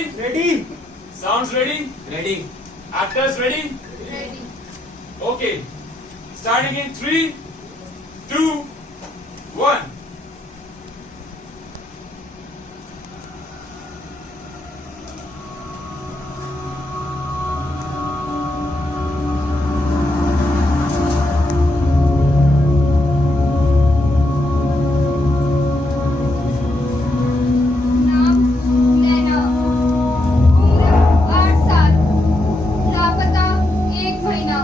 Ready. Sounds ready? Ready. Actors ready? Ready. Okay. Starting in 3, 2, 1. नाम नैना, उम्र 8 साल, लापता 1 महीना।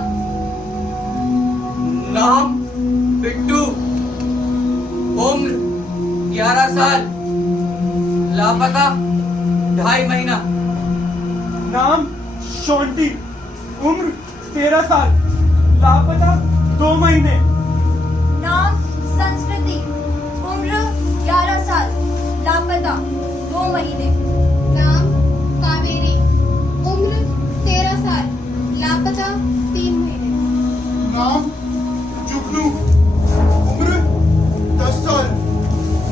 नाम बिट्टू, उम्र 11 साल, लापता 2.5 महीना। नाम शॉन्टी, उम्र 13 साल, लापता 2 महीने। नाम संस्कृति, उम्र 11 साल, लापता 2 महीने। नाम कावेरी, उम्र 13 साल, लापता 3 महीने। नाम जुगनू, उम्र 10 साल,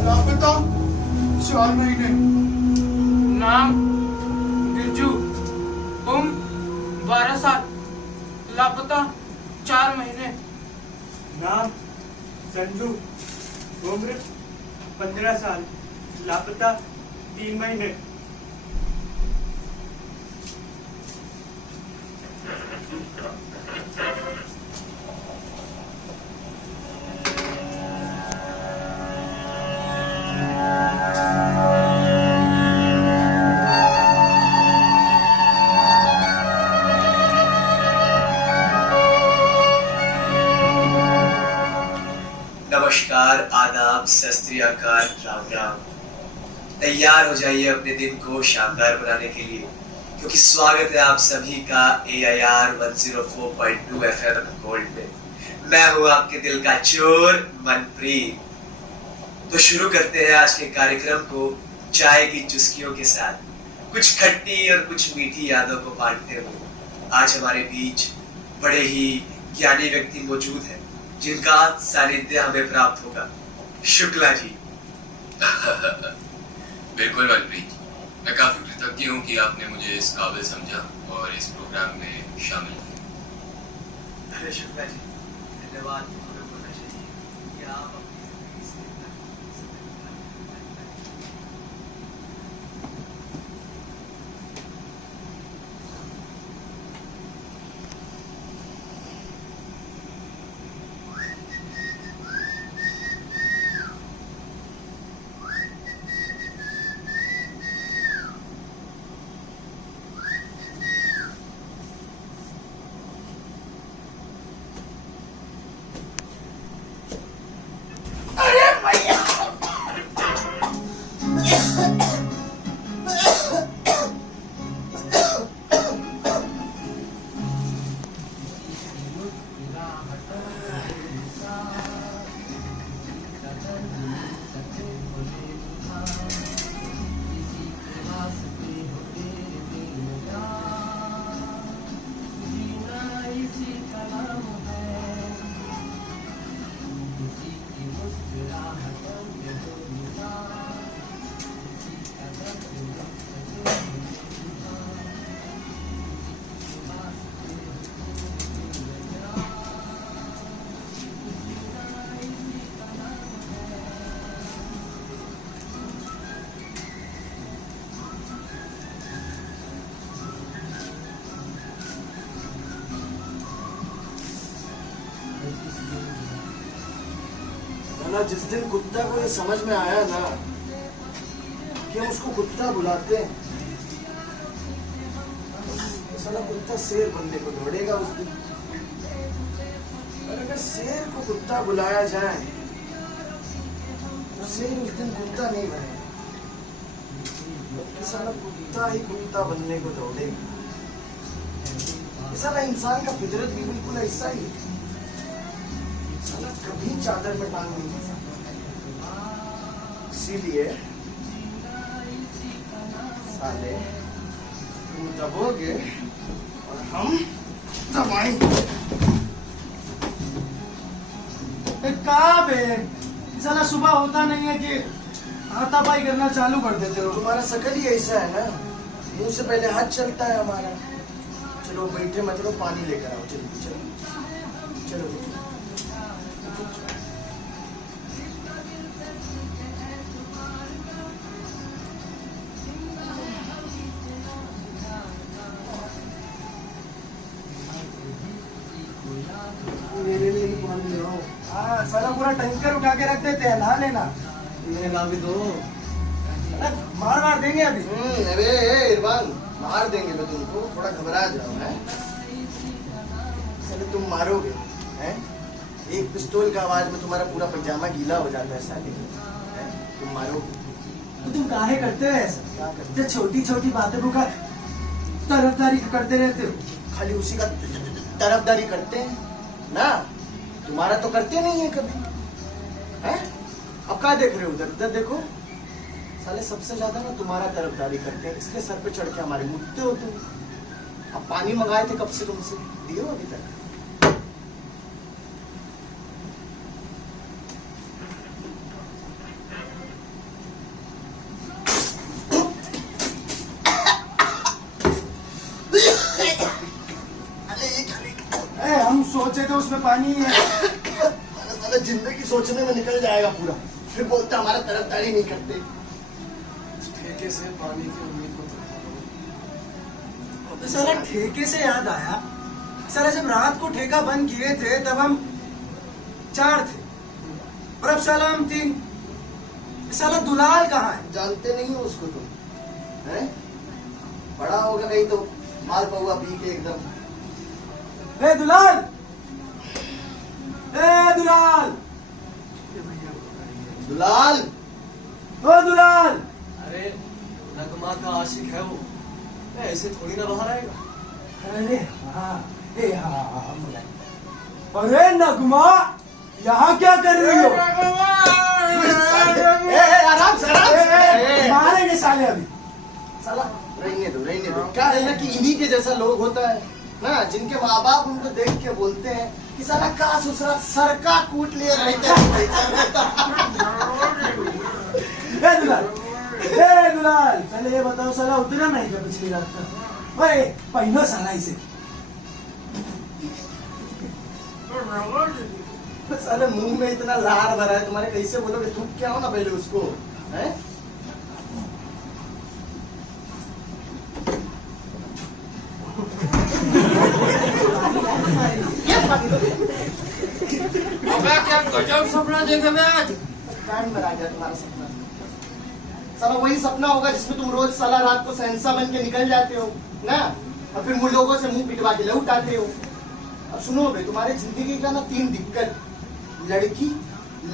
लापता 4 महीने। नाम गिरजू, उम्र 12 साल, लापता 4 महीने। नाम संजू, उम्र 15 साल, लापता 3 महीने। नमस्कार, आदाब, सत श्री अकाल, राम राम। तैयार हो जाइए अपने दिन को शानदार बनाने के लिए, क्योंकि स्वागत है आप सभी का AIR 104.2 FM गोल्ड में। मैं हूं आपके दिल का चोर मनप्रीत। तो शुरू करते हैं आज के कार्यक्रम को चाय की चुस्कियों के साथ, कुछ खट्टी और कुछ मीठी यादों को बांटते हुए। आज हमारे बीच बड़े ही ज्ञानी व्यक्ति मौजूद हैं, जिनका सानिध्य हमें प्राप्त होगा। शुक्ला जी। बिल्कुल मनप्रीत, मैं काफी कृतज्ञ हूँ कि आपने मुझे इस काबिल समझा और इस प्रोग्राम में शामिल किया। अरे शुक्ला जी, धन्यवाद। हमें बोलना चाहिए कि आप अपनी जिंदगी से ना, जिस दिन कुत्ता को ये समझ में आया ना कि हम उसको कुत्ता बुलाते हैं, तो साला कुत्ता शेर बनने को दौड़ेगा उस दिन। और अगर शेर को कुत्ता बुलाया जाए तो शेर उस दिन कुत्ता नहीं बनेगा, बल्कि साला कुत्ता ही कुत्ता बनने को दौड़ेगा। साला इंसान का फितरत भी बिल्कुल ऐसा ही है, साला कभी चादर में टांग नहीं सकता। इसीलिए साले तुम दबोगे और हम दबाएंगे। कहाँ बे? साला सुबह होता नहीं है कि हाथापाई करना चालू कर देते हो। तुम्हारा शकल ही ऐसा है ना, मुंह से पहले हाथ चलता है हमारा। चलो बैठे मत रहो, पानी लेकर आओ। चलो चलो चलो मेरे लिए ही पानी ले आओ। हाँ साला पूरा टैंकर उठा के रख देते हैं, नहा लेना। ये ला भी दो। मार मार देंगे अभी। अबे इरफान, मार देंगे मैं तुमको, थोड़ा घबरा जाओ। है साले तुम मारोगे हैं? एक पिस्तौल का आवाज में तुम्हारा पूरा पजामा गीला हो जाता है साले। हैं? तुम मारोगे? तो तुम काहे करते हो ऐसा? क्या करते? जो छोटी छोटी बातों को का तरफदारी करते रहते हो। खाली उसी का तरफदारी करते हैं ना, तुम्हारा तो करते नहीं है कभी। हैं? अब क्या देख रहे हो? उधर उधर देखो, साले सबसे ज्यादा ना तुम्हारा तरफदारी करते हैं, इसलिए सर पे चढ़ के हमारे मुझते हो तुम। अब पानी मंगाए थे कब से तुमसे, दियो अभी तक? हम सोचे थे उसमें पानी है। साला जिंदगी सोचने में निकल जाएगा पूरा, फिर बोलते हमारा तरफदारी नहीं करते। ठेके से पानी की उम्मीद को तो साला ठेके से याद आया, साला जब रात को ठेका बंद किए थे तब हम 4 थे और अब साला हम 3। साला दुलाल कहाँ है? जानते नहीं हो उसको तुम? हैं? बड़ा होगा कहीं तो माल पौवा पी के एकदम। ए दुलाल, ए दुलाल, दुलाल, ओ दुलाल। अरे नगमा का आशिक है वो, ऐसे थोड़ी ना बाहर आएगा। अरे हाँ, ए हाँ। अरे नगमा, यहाँ क्या कर रही हो? आराम से आराम से। मारेंगे साले अभी। साला रहने दो रहने दो। क्या है ना कि इन्हीं के जैसा लोग होता है ना, जिनके माँ बाप उनको देख के बोलते हैं कि साला का ससुरा सरका कूट लिए रहते हैं। ए दुलाल, पहले ये बताओ साला उतना नहीं क्या पिछली रात का? ओए पहनो साला इसे। साले मुंह में इतना लार भरा है तुम्हारे, कैसे बोलोगे? थूक क्या हो ना पहले उसको, हैं? अबे क्या गजब सपना देखे मैं आज। कान में आ गया तुम्हारा सपना। साला वही सपना होगा जिसमें तुम रोज साला रात को सहंसा बन के निकल जाते हो ना, और फिर मुझ लोगों से मुंह पिटवा के लौट आते हो। अब सुनो बे, तुम्हारे जिंदगी का ना 3 दिक्कत, लड़की,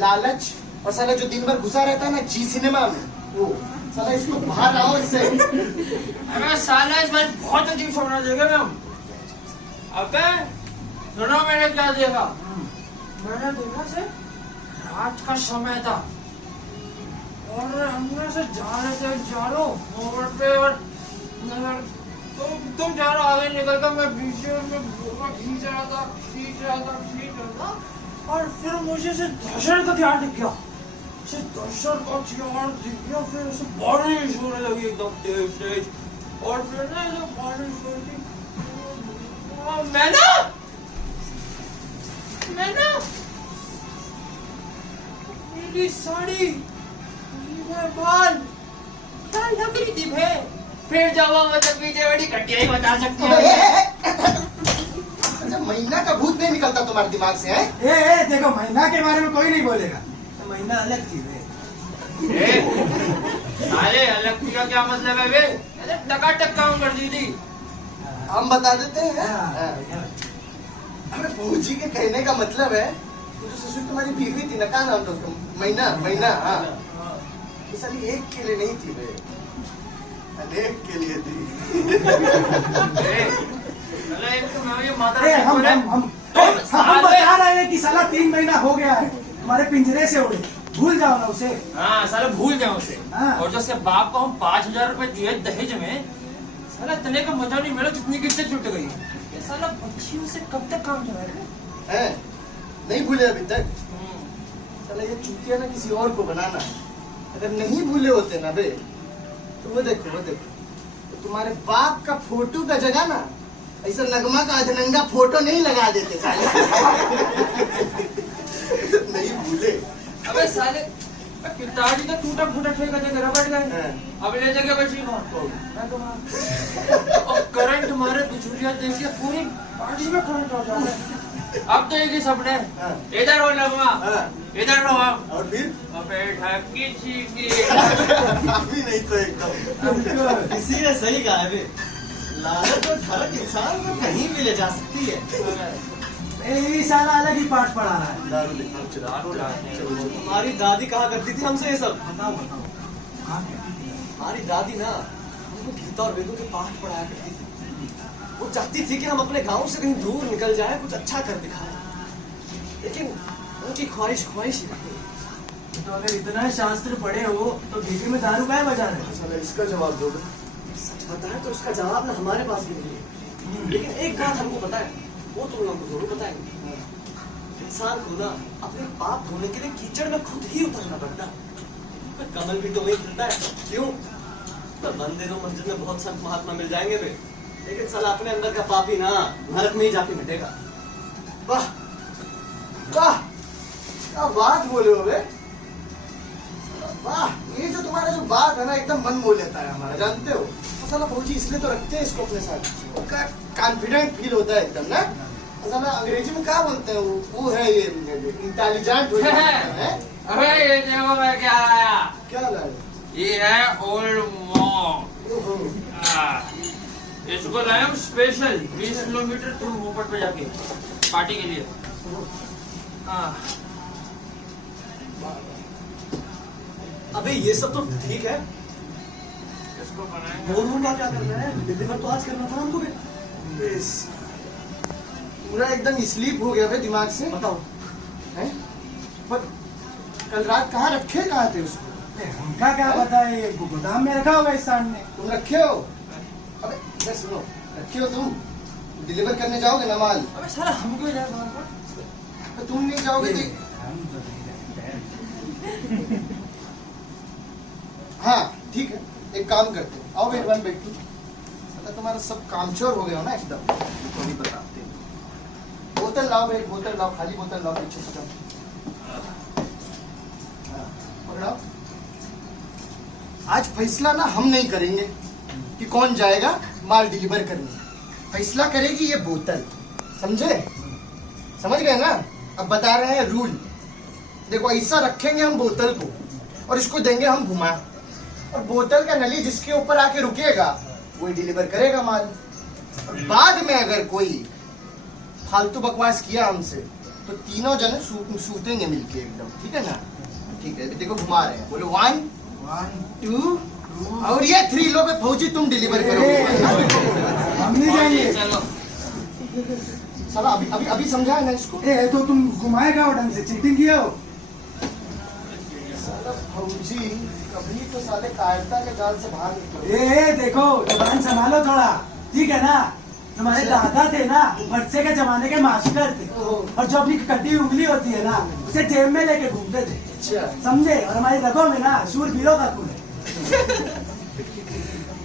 लालच और साला जो दिन भर घुसा रहता है ना जी सिनेमा में, वो साला इसको बाहर आओ इससे। अबे साला इस बार बहुत अजीब सपना देखे मैं। अबे सुनो मैंने क्या देखा। मैंने देखा से रात का समय था और हमने से जा रहे थे चारों मोड़ पे, और तुम चारों आगे निकल कर मैं बीच में खींच रहा था और फिर मुझे से दशरथ का ध्यान दिख गया। दशरथ का ध्यान दिख गया, फिर उसे बारिश होने लगी एकदम तेज तेज, और फिर ना जब बारिश हो रही मैं ना मेरी साड़ी, मेरे बाल क्या लग रही थी भे। फिर जब मतलब पीछे बड़ी घटिया ही बता सकती है। अच्छा, महीना का भूत नहीं निकलता तुम्हारे दिमाग से, है? ए देखो, महीना के बारे में कोई नहीं बोलेगा, तो महीना अलग थी वे। साले अलग थी का क्या मतलब है बे? टकाटक काम कर दी थी। हम बता देते हैं। हाँ। अरे फौजी के कहने का मतलब है जो ससुर तुम्हारी बीवी थी ना, क्या नाम था उसका? महीना। हाँ, ये साली एक के लिए नहीं थी बे, अनेक के लिए थी। हम बता रहे हैं कि साला 3 महीना हो गया है हमारे पिंजरे से उड़े, भूल जाओ ना उसे। हाँ साला भूल जाओ उसे। हाँ। और जो उसके बाप को हम 5000 रुपए दिए दहेज में, साला इतने का मजा नहीं मिला जितनी की इज्जत जुट गई। ये साला बच्चियों से कब तक काम चलाएगा? हैं? नहीं भूले अभी तक? साला ये चूतिया ना किसी और को बनाना, अगर नहीं भूले होते ना बे, तो वो देखो तुम्हारे बाप का फोटो का जगह ना ऐसा नगमा का अधनंगा फोटो नहीं लगा देते साले। नहीं भूले। अबे साले पिताजी का टूटा फूटा ठेका देकर रबड़ गए। अब ले जगह बची और करंट मारे बिजुलियां देख के पूरी पार्टी में करंट हो जाता है। अब तो एक ही सपने इधर हो लगवा इधर रहो हम और फिर अबे ढकी चीकी अभी नहीं तो एकदम किसी ने सही कहा है बे। लालच और ढरक इंसान को कहीं भी ले जा सकती है। ये साला अलग ही पाठ पढ़ा रहा है। दारू लेकर चला। दारू लाते हैं। हमारी दादी कहा करती थी हमसे ये सब। बताओ बताओ हाँ क्या? हमारी दादी ना हमको गीता और वेदों के पाठ पढ़ाया करती थी। वो चाहती थी कि हम अपने गांव से कहीं दूर निकल जाए, कुछ अच्छा कर दिखाएं। लेकिन उनकी ख्वाहिश ख्वाहिश ही रही। तो अगर इतना शास्त्र पढ़े हो तो बीवी में दारू काय बजा रहे हो? साला इसका जवाब दो। सच बताएं तो उसका जवाब ना हमारे पास भी नहीं है। लेकिन एक बात हमको पता है, वो तुम लोगों को जरूर बताएंगे। इंसान को ना अपने पाप धोने के लिए कीचड़ में खुद ही उतरना पड़ता है। कमल भी तो वही खिलता है, क्यों? तो बंदे तो मस्जिद में बहुत संत महात्मा मिल जाएंगे बे, लेकिन साला अपने अंदर का पापी ना नरक में ही जाके मिटेगा। वाह वाह क्या बात बोले हो बे। वाह ये जो तुम्हारा जो बात है ना एकदम मन मोह लेता है हमारा, जानते हो। साला फौजी इसलिए तो रखते हैं इसको अपने साथ, उनका कॉन्फिडेंट फील होता है एकदम ना। साला अंग्रेजी में क्या बोलते हैं वो है ये इंटेलिजेंट हो जाता है। अबे ये देखो मैं क्या आया। क्या लाए? ये है ओल्ड मॉन्क। ओहो, इसको लाया हूँ स्पेशल 20 किलोमीटर दूर मोपट पे जाके पार्टी के लिए। हाँ अबे ये सब तो ठीक है, इसको बनाएंगे। बोल का क्या करना है? डिलीवर तो आज करना था हमको भी। इस पूरा एकदम स्लीप हो गया बे दिमाग से। बताओ हैं? पर कल रात कहाँ रखे कहाँ थे उसको? उनका क्या पता है, ये गोदाम में रखा होगा इस सामने। तुम रखे हो? अबे इधर सुनो, रखे हो तुम? डिलीवर करने जाओगे ना माल? अबे साला हमको जाए बाहर का। तो तुम नहीं जाओगे तो हाँ ठीक है, एक काम करते हैं, आओ मेहरबान बैठो। पता तुम्हारा सब कामचोर हो गया हो ना एकदम, तो नहीं बताते। बोतल लाओ भाई, बोतल लाओ, खाली बोतल लाओ पीछे से। हाँ, पकड़ाओ। आज फैसला ना हम नहीं करेंगे कि कौन जाएगा माल डिलीवर करने, फैसला करेगी ये बोतल, समझे? समझ गए ना? अब बता रहे हैं रूल। देखो ऐसा रखेंगे हम बोतल को और इसको देंगे हम घुमा, और बोतल का नली जिसके ऊपर आके रुकेगा वही डिलीवर करेगा माल। और बाद में अगर कोई फालतू बकवास किया हमसे तो तीनों जने सूतेंगे मिलके एकदम, ठीक है ना? ठीक है, देखो घुमा रहे हैं, बोलो 1 2 और ये 3 लो पे फौजी तुम डिलीवर करोगे। हम नहीं जाएंगे। चलो साला अभी समझा है ना इसको? ए तो तुम घुमाएगा वो ढंग से, चीटिंग किया हो। साला फौजी कभी तो साले कायरता के जाल से बाहर निकलो। ए देखो जबान संभालो थोड़ा, ठीक है ना? तुम्हारे दादा थे ना बरसे के जमाने के मास्टर थे, और जो अपनी कटी उंगली होती है ना उसे जेब में लेके घूमते थे, अच्छा समझे? और हमारी रगों में ना शूरवीरों का खून है।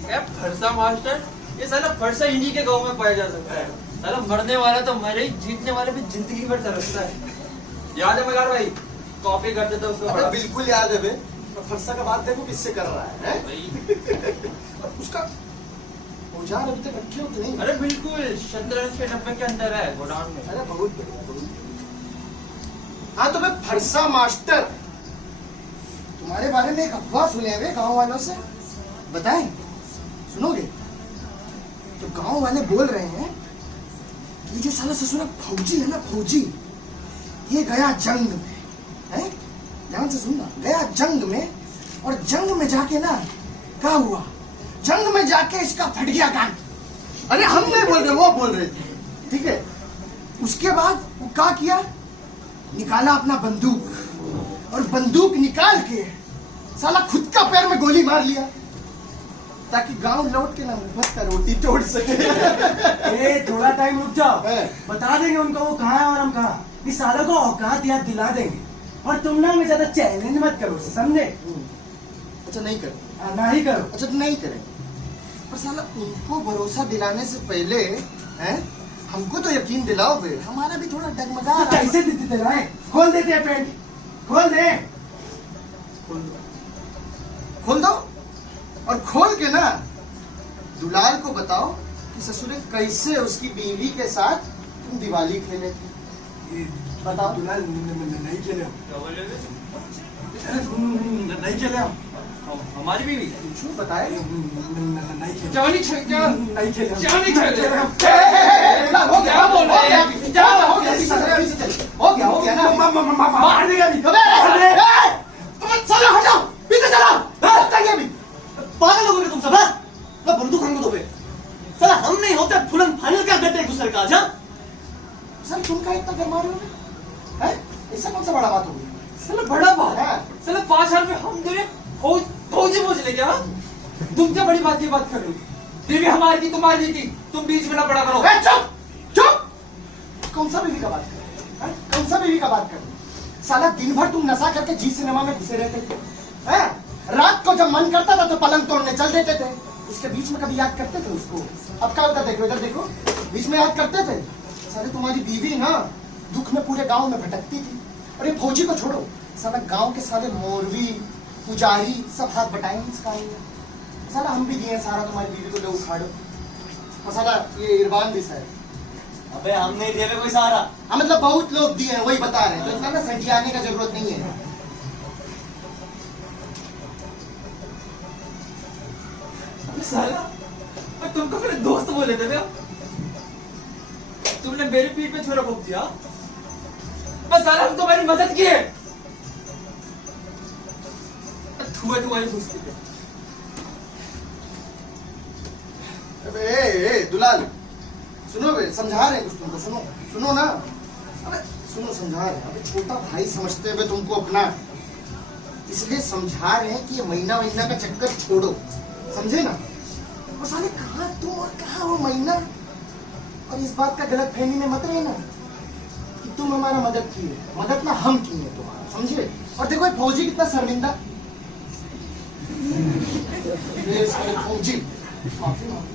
क्या फरसा मास्टर? ये साला फरसा इन्हीं के गांव में पाया जा सकता है। साला मरने वाला तो मरे, जीतने वाले भी जिंदगी भर तरसता है। याद है मगार भाई, कॉपी करते थे उसको अबे बड़ा। बिल्कुल याद है बे। और फरसा का बात देखो किससे कर रहा है, हैं? भाई, और उसका औजार अभी तक रखे हो कि नहीं? अरे बिल्कुल शतरंज के डब्बे के अंदर है गोडाउन में। अरे बहुत बढ़िया, बहुत बढ़िया। हाँ तो मैं फरसा मास्टर, तुम्हारे बारे में एक अफवाह सुने हैं गांव वालों से, बताएं? सुनोगे? तो गांव वाले बोल रहे हैं कि जो साला ससुरा फौजी है ना, फौजी, ये गया जंग में, है? ध्यान से सुनना, गया जंग में, और जंग में जाके ना क्या हुआ, जंग में जाके इसका फट गया कान। अरे हम नहीं बोल रहे, वो बोल रहे थे, ठीक है? उसके बाद वो क्या किया, निकाला अपना बंदूक, और बंदूक निकाल के साला खुद का पैर में गोली मार लिया, ताकि गांव लौट के ना मुफ्त का रोटी तोड़ सके। ए थोड़ा टाइम रुक जाओ, है। बता देंगे उनको वो कहाँ है और हम कहाँ। इस सालों को औकात याद दिला देंगे, और तुम ना हमें ज्यादा चैलेंज मत करो, समझे? अच्छा नहीं करें, ना ही करो। अच्छा तो नहीं करें, पर साला उनको भरोसा दिलाने से पहले हैं हमको तो यकीन दिलाओ बे, हमारा भी थोड़ा डगमगा तो रहा है। कैसे देते दिलाए? खोल देते हैं पेंट, खोल दे। खोल दो और खोल के ना दुलाल को बताओ कि ससुरे कैसे उसकी बीवी के साथ तुम दिवाली खेले थे। बताओ। दुलाल नहीं खेले हम। क्या बोल रहे थे? नहीं खेले हम। हमारी बीवी पूछो बताए। नहीं खेले। क्यों नहीं खेल क्या नहीं खेले हम। क्यों नहीं खेल हो गया, क्या बोल रहे हैं? क्या हो गया? अभी से चल। हो गया ना। मार देगा अभी। साला हटाओ, पीछे चलो। चाहिए अभी। पागल हो गए तुम सब, हाँ? मैं बंदूक हमको दो बे। साला हम नहीं होते फुलन फाइनल क्या देते एक दूसरे का आज, हाँ? सर तुम क्या इतना गरमा रहे हो? हैं? ऐसा कौन सा बड़ा बात हो गई? साला बड़ा बात हाँ। साला 5 साल में हम दोनों फौजी पहुंच ले गया। तुम क्या बड़ी बात की बात कर रहे हो? बीवी हमारी थी तुम्हारी थी, तुम बीच में ना पड़ा करो। ए, चुप चुप। कौन सा बीवी का बात कर रहे हो? हैं? कौन सा बीवी का बात कर रहे हो? साला दिन भर तुम नशा करके जी सिनेमा में घुसे रहते थे, हैं? रात को जब मन करता था तो पलंग तोड़ने चल देते थे। इसके बीच में कभी याद करते थे उसको? अब क्या होता, देखो इधर देखो, बीच में याद करते थे? साले तुम्हारी बीवी ना दुख में पूरे गांव में भटकती थी। और ये फौजी को छोड़ो, साला गांव के सारे मौलवी पुजारी सब हाथ बटाएंगे इस काम में। साला हम भी दिए सारा तुम्हारी बीवी को ले उखाड़ो। और साला ये इरबान भी शायद, अबे हम नहीं दिए बे कोई सहारा। हाँ मतलब बहुत लोग दिए हैं, वही बता रहे हैं, तो इतना ना सटियाने का जरूरत नहीं है। साला और तुमको मेरे दोस्त बोले थे क्या? तुमने मेरी पीठ पे छोरा भोग दिया। बस साला हम तुम्हारी मदद की है। तुम्हारी दोस्ती पे अबे ए दुलाल सुनो बे, समझा रहे हैं कुछ तुमको, सुनो सुनो ना। अबे सुनो, समझा रहे हैं। अबे छोटा भाई समझते हुए तुमको अपना, इसलिए समझा रहे हैं कि ये महीना महीना का चक्कर छोड़ो, समझे ना? और साले कहाँ तुम और कहाँ वो महीना। और इस बात का गलत फहमी में मत रहना कि तुम हमारा मदद की है, मदद ना हम की है तुम्हारा, समझे? और देखो ये फौजी कितना शर्मिंदा, ये साले फौजी माफी मांगो।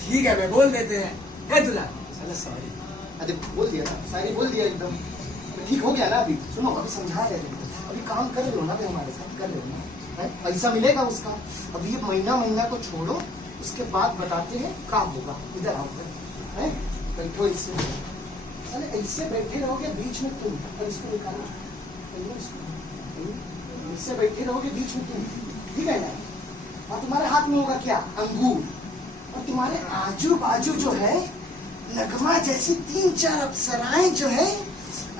ठीक है बे, बोल देते हैं। ए दुलाल, साला सॉरी। अरे बोल दिया ना, सारी बोल दिया एकदम, तो ठीक हो गया ना। अभी सुनो, अभी समझा रहे हैं, अभी काम कर लो ना बे, हमारे साथ कर लो ना, हैं? पैसा मिलेगा उसका। अभी ये महीना महीना को छोड़ो, उसके बाद बताते हैं काम होगा। इधर आओ हैं, बैठो इससे। साले ऐसे बैठे रहोगे बीच में तुम, और इसको निकालो, इससे बैठे रहोगे बीच में तुम, ठीक है ना? और तुम्हारे हाथ में होगा क्या? अंगूर। और तुम्हारे आजू बाजू जो है नगमा जैसी 3-4 अप्सराएं जो है,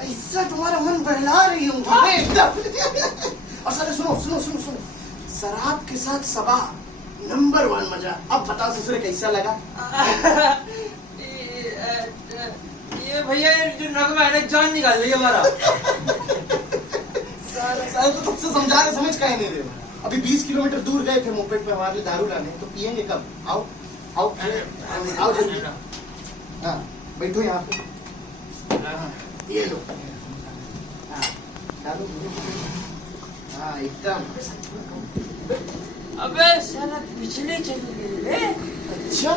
ऐसा तुम्हारा मन बहला रही होंगी। और साले सुनो सुनो सुनो सुनो, शराब के साथ सबा नंबर 1 मजा। अब बताओ ससुरे कैसा लगा? ये भैया जो नगमा है ना, जान निकाल रही है हमारा। साले तो तुमसे समझा रहे, समझ काहे नहीं रहे हो? अभी 20 किलोमीटर दूर गए थे मोपेड पे हमारे लिए दारू लाने, तो पियेंगे कब? आओ आओ आओ जल्दी। हाँ बैठो यहाँ पे, ये लो। हाँ डालो, हाँ एकदम। अबे साला पिछले चली गई। अच्छा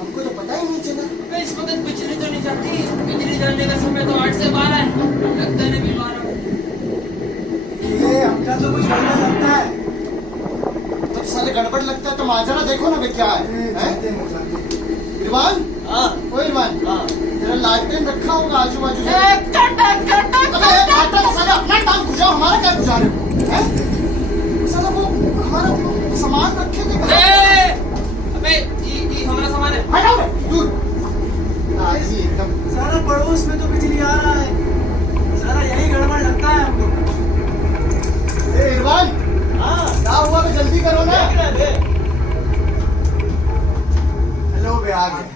हमको तो पता ही नहीं चला। अबे इसको तो बिजली तो नहीं जाती, बिजली जाने का समय तो 8 से 12 है, लगता नहीं भी 12। ये हमका तो कुछ गड़बड़ लगता है। तब साले गड़बड़ लगता है तो माजरा देखो ना बे क्या है, हैं? इरवान, हाँ ओ इरवान, हाँ तेरा लालटेन रखा होगा आजू बाजू से। काटा अबे काटा तो साला अपना काम बुझाओ, हमारा क्या बुझा रहे हो, हैं? साला वो हमारा वो सामान रखे थे कहाँ? अबे ये हमारा सामान है। हटाओ बे, दूर। हाँ जी एकदम। सारा पड़ोस में तो बिजली आ रहा है, सारा यही गड़बड़ लगता है हमको। ए इरवान, हाँ क्या हुआ बे, जल्दी करो ना। देख रहे थे। हेलो बे, आ गए।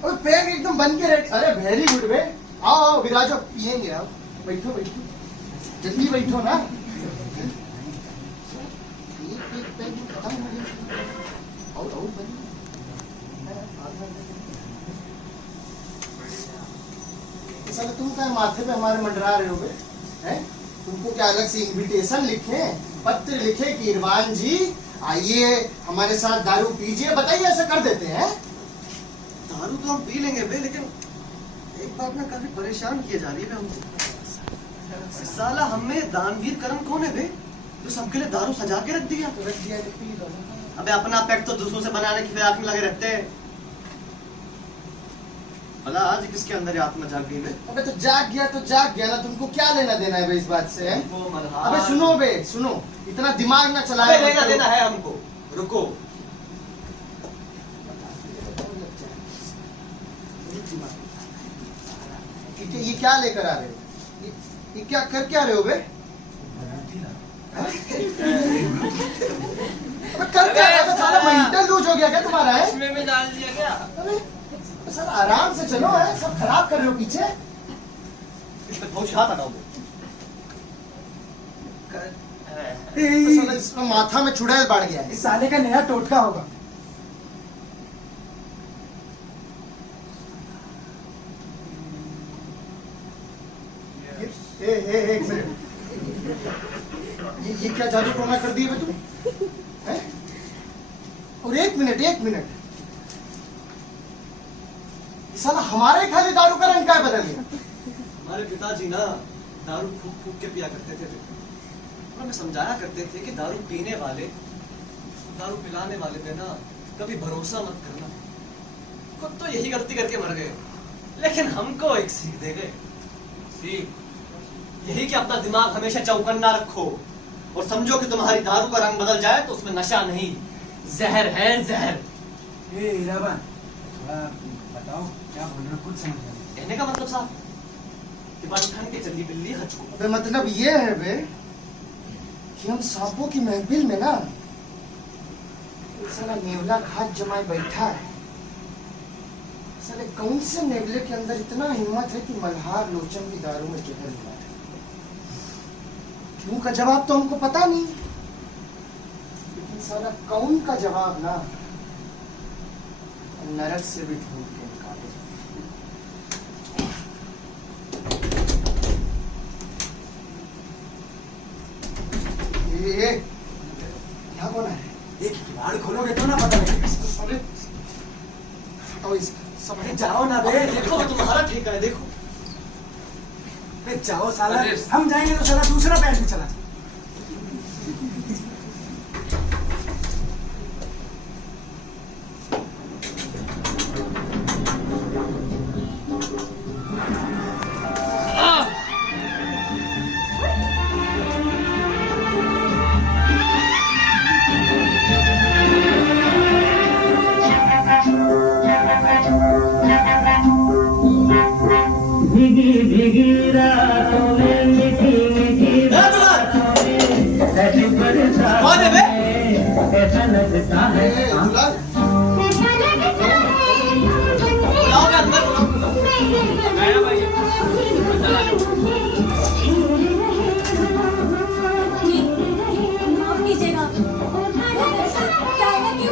अबे पैक एकदम बन के रेडी। अरे वेरी गुड बे, आओ आओ विराजो, पियेंगे आओ, बैठो बैठो, जल्दी बैठो ना। एक पैक खत्म हो गया, और बनी। साला तुम क्या माथे पे हमारे मंडरा रहे हो बे, हैं? तुमको क्या अलग से इनविटेशन लिखे, पत्र लिखे कि इरवान जी आइए हमारे साथ दारू पीजिए, बताइए ऐसा कर देते हैं। दारू तो हम पी लेंगे बे, लेकिन एक बात ना काफी परेशान किए जा रही है हमको। साला हमें दानवीर करम कौन है बे, जो सबके लिए दारू सजा के रख दिया? अबे अपना पेट तो दूसरों से बनाने की फिराक में लगे रहते हैं। भला आज किसके अंदर ये आत्मा जाग गई बे? अबे तो जाग गया ना, तुमको क्या लेना देना है बे इस बात से? है? हमको मल्हार- अबे सुनो बे, सुनो, इतना दिमाग ना अबे चलाए। लेना देना है हमको, रुको। ये क्या लेकर आ रहे हो? ये क्या कर क्या रहे हो बे? अबे कर क्या रहे हो? साला मेंटल लूज हो गया क्या तुम्हारा? है इसमें भी डाल दिया क्या? अबे सर आराम से चलो, है सब खराब कर रहे हो पीछे। इसमें बहुत हाथ हटाओ बे। साला इसमें माथा में चुड़ैल बढ़ गया है। इस साले का नया टोटका होगा। एक मिनट, ये क्या जादू टोना कर दिए बे तुम? हैं? और एक मिनट, साला हमारे खाली दारू का रंग क्या बदल गया? हमारे पिताजी ना दारू फूक फूक के पिया करते थे और हमें समझाया करते थे कि दारू पीने वाले, दारू पिलाने वाले पे ना कभी भरोसा मत करना। खुद तो यही गलती करके मर गए, लेकिन हमको एक सीख दे गए। सीख यही कि अपना दिमाग हमेशा चौकन्ना रखो और समझो कि तुम्हारी दारू का रंग बदल जाए तो उसमें नशा नहीं, जहर है, जहर। ए इलावन, थोड़ा बताओ क्या बोल रहे हो, कुछ समझ नहीं। कहने का मतलब साहब कि बस ठन के चली बिल्ली हज को। अबे मतलब ये है बे कि हम सांपों की महफिल में ना एक साला नेवला घाट जमाए बैठा है। साले कौन से नेवले के अंदर इतना हिम्मत है कि मल्हार लोचन की दारू में जहर मिला है? क्यों का जवाब तो हमको पता नहीं, लेकिन साला कौन का जवाब ना नरक से भी ढूंढ के निकाले। यहाँ कौन है? एक किवाड़ खोलोगे तो ना पता लगेगा। हटाओ इस सब। अरे जाओ ना बे, देखो तुम्हारा ठेका है, देखो। बे जाओ साला, अरे। हम जाएंगे तो साला दूसरा पैर भी चला जाए। कौन है बे? दुलार, बुलाओ बे अंदर। मैडम आइए, अंदर आ जाओ। माफ कीजिएगा, क्या है ना कि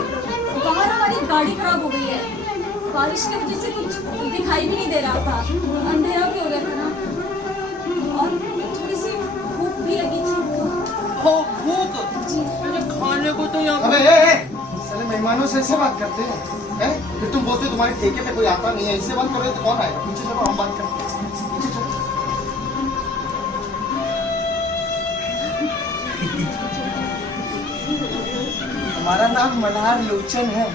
बाहर हमारी गाड़ी खराब हो गई है। बारिश की वजह से कुछ दिखाई भी नहीं दे रहा था, अंधेरा भी हो गया था ना, और थोड़ी सी भूख भी लगी थी। हो भूख, मुझे खाने को तो यहाँ अबे साले मेहमानों से ऐसे बात करते हैं? फिर तुम बोलते हो तुम्हारे ठेके पे कोई आता नहीं है, इससे बात करोगे तो कौन आएगा? पीछे चलो, हम बात करते हैं। पीछे चलो। हमारा नाम मल्हार लोचन है।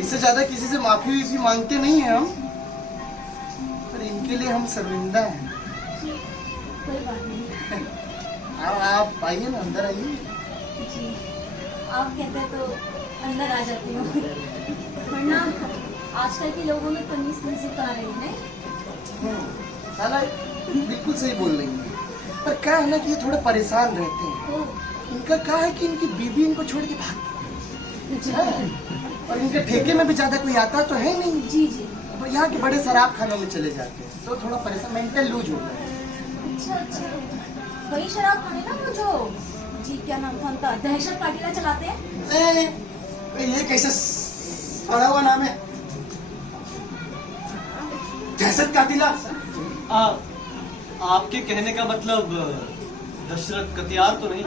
इससे ज्यादा किसी से माफी भी मांगते नहीं है हम, पर इनके लिए हम शर्मिंदा हैं। कोई बात नहीं आप आइए ना, अंदर आइए। जी, आप कहते हैं तो अंदर आ जाती हूँ, वरना आजकल के लोगों में तमीज नसीब आ रही है। साला बिल्कुल सही बोल रही है, पर क्या है ना कि ये थोड़े परेशान रहते हैं। तो इनका क्या है कि इनकी बीबी इनको छोड़ के भागती है, और इनके ठेके में भी ज्यादा कोई आता तो है नहीं। जी जी। और यहाँ के बड़े शराब खानों में चले जाते हैं, तो थोड़ा परेशान, मेंटल लूज हो गया है। अच्छा अच्छा, वही शराब खाने ना वो जो, जी क्या नाम था उनका, दहशत पार्टी चलाते हैं। ये कैसे पड़ा हुआ नाम है? दहशत कातिला। आपके कहने का मतलब दशरथ कतियार तो नहीं?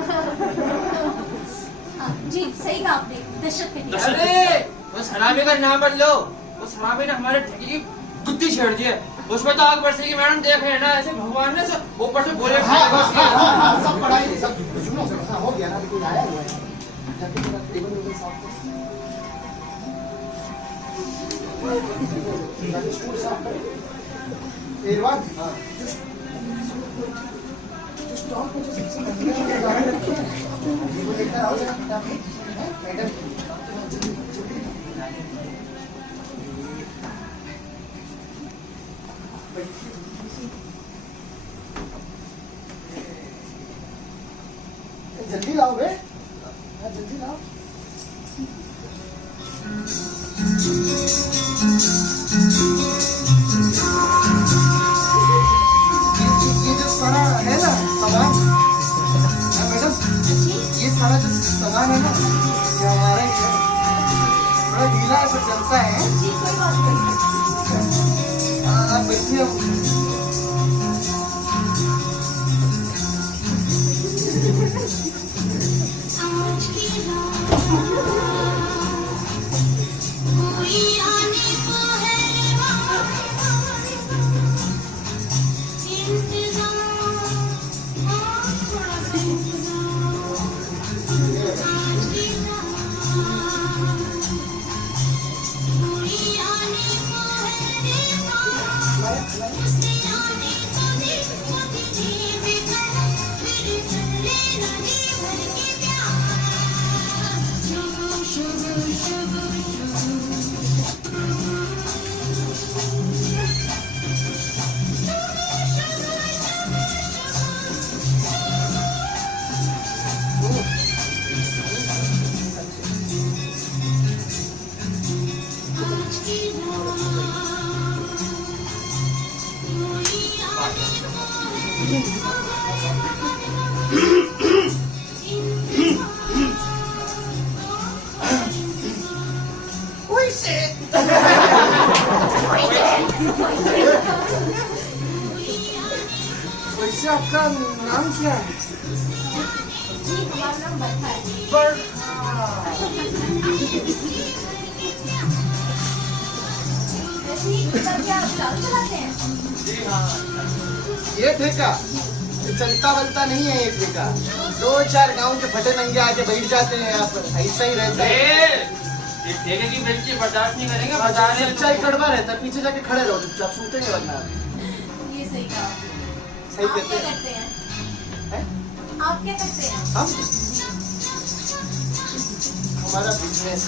जी सही कहा आपने, दशरथ पेटी। अरे उस हरामी का नाम मत लो। उस हरामी ने हमारे ठगी की बुद्धि छेड़ दी है। उसमें तो आग बरसेगी मैडम, देख रहे हैं ना, ऐसे भगवान ने ऊपर से बोले। सब पढ़ाई सब सुनो हाँ, हो गया ना, कोई आया हुआ है जाके मेरा टेबल वेबल साफ कर जाके स्टूल साफ कर एरवान जो स्टॉक में जो सबसे महंगा गाड़ी रखी है वो लेकर आओ जरा किताब में मैडम जल्दी लाओ बे, जल्दी लाओ। ये जो सारा है ना सामान, मैडम ये सारा जो सामान है ना ये हमारा ही है। थोड़ा ढीला है पर चलता है। जी कोई बात नहीं। आप बैठिए। वैसे आपका नाम क्या है? जी हमारा नाम बरखा है। वैसे तब क्या आप चालू चलाते हैं? जी हाँ, ये ठेका ये चलता वलता नहीं है। ये ठेका 2-4 गांव के फटे नंगे आके बैठ जाते हैं यहाँ पर, ऐसा ही रहता है। ये ठेके की बेइज्जती बर्दाश्त नहीं करेंगे। बता रहे सच्चाई कड़वा रहता है, पीछे जाके खड़े रहो चुपचाप, सूतेंगे वरना। ये सही कहा। सही आप क्या कहते हैं। करते हैं? हैं? आप क्या करते हैं? हम हमारा बिजनेस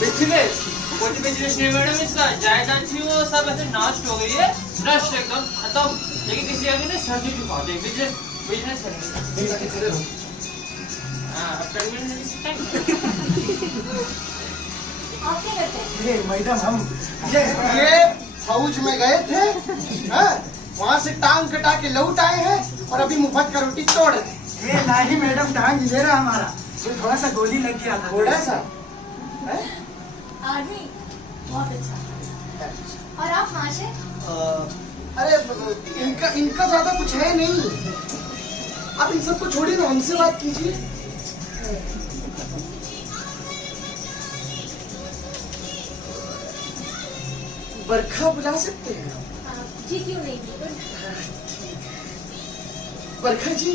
बिजनेस कोई बिजनेस नहीं मैडम, इसका जायदाद थी वो सब ऐसे नष्ट हो गई है, नष्ट एकदम खत्म। लेकिन किसी आगे ने सर्दी झुका दे। बिजनेस बिजनेस करेंगे। नहीं जाके खड़े रहो। हाँ अब टर्मिनल में किसी टाइम आप क्या करते हैं? ये मैडम हम ये फौज में गए थे, हाँ? वहाँ से टांग कटा के लौट आए हैं और अभी मुफ्त का रोटी तोड़ रहे हैं। ये नहीं मैडम, टांग ये रहा हमारा, ये थोड़ा सा गोली लग गया था। थोड़ा सा हैं? आर्मी बहुत अच्छा। और आप माशे? अरे इनका ज्यादा कुछ है नहीं। आप इन सबको छोड़िए ना, हमसे बात कीजिए। बरखा बुला सकते हैं? जी क्यों नहीं? बरखा जी,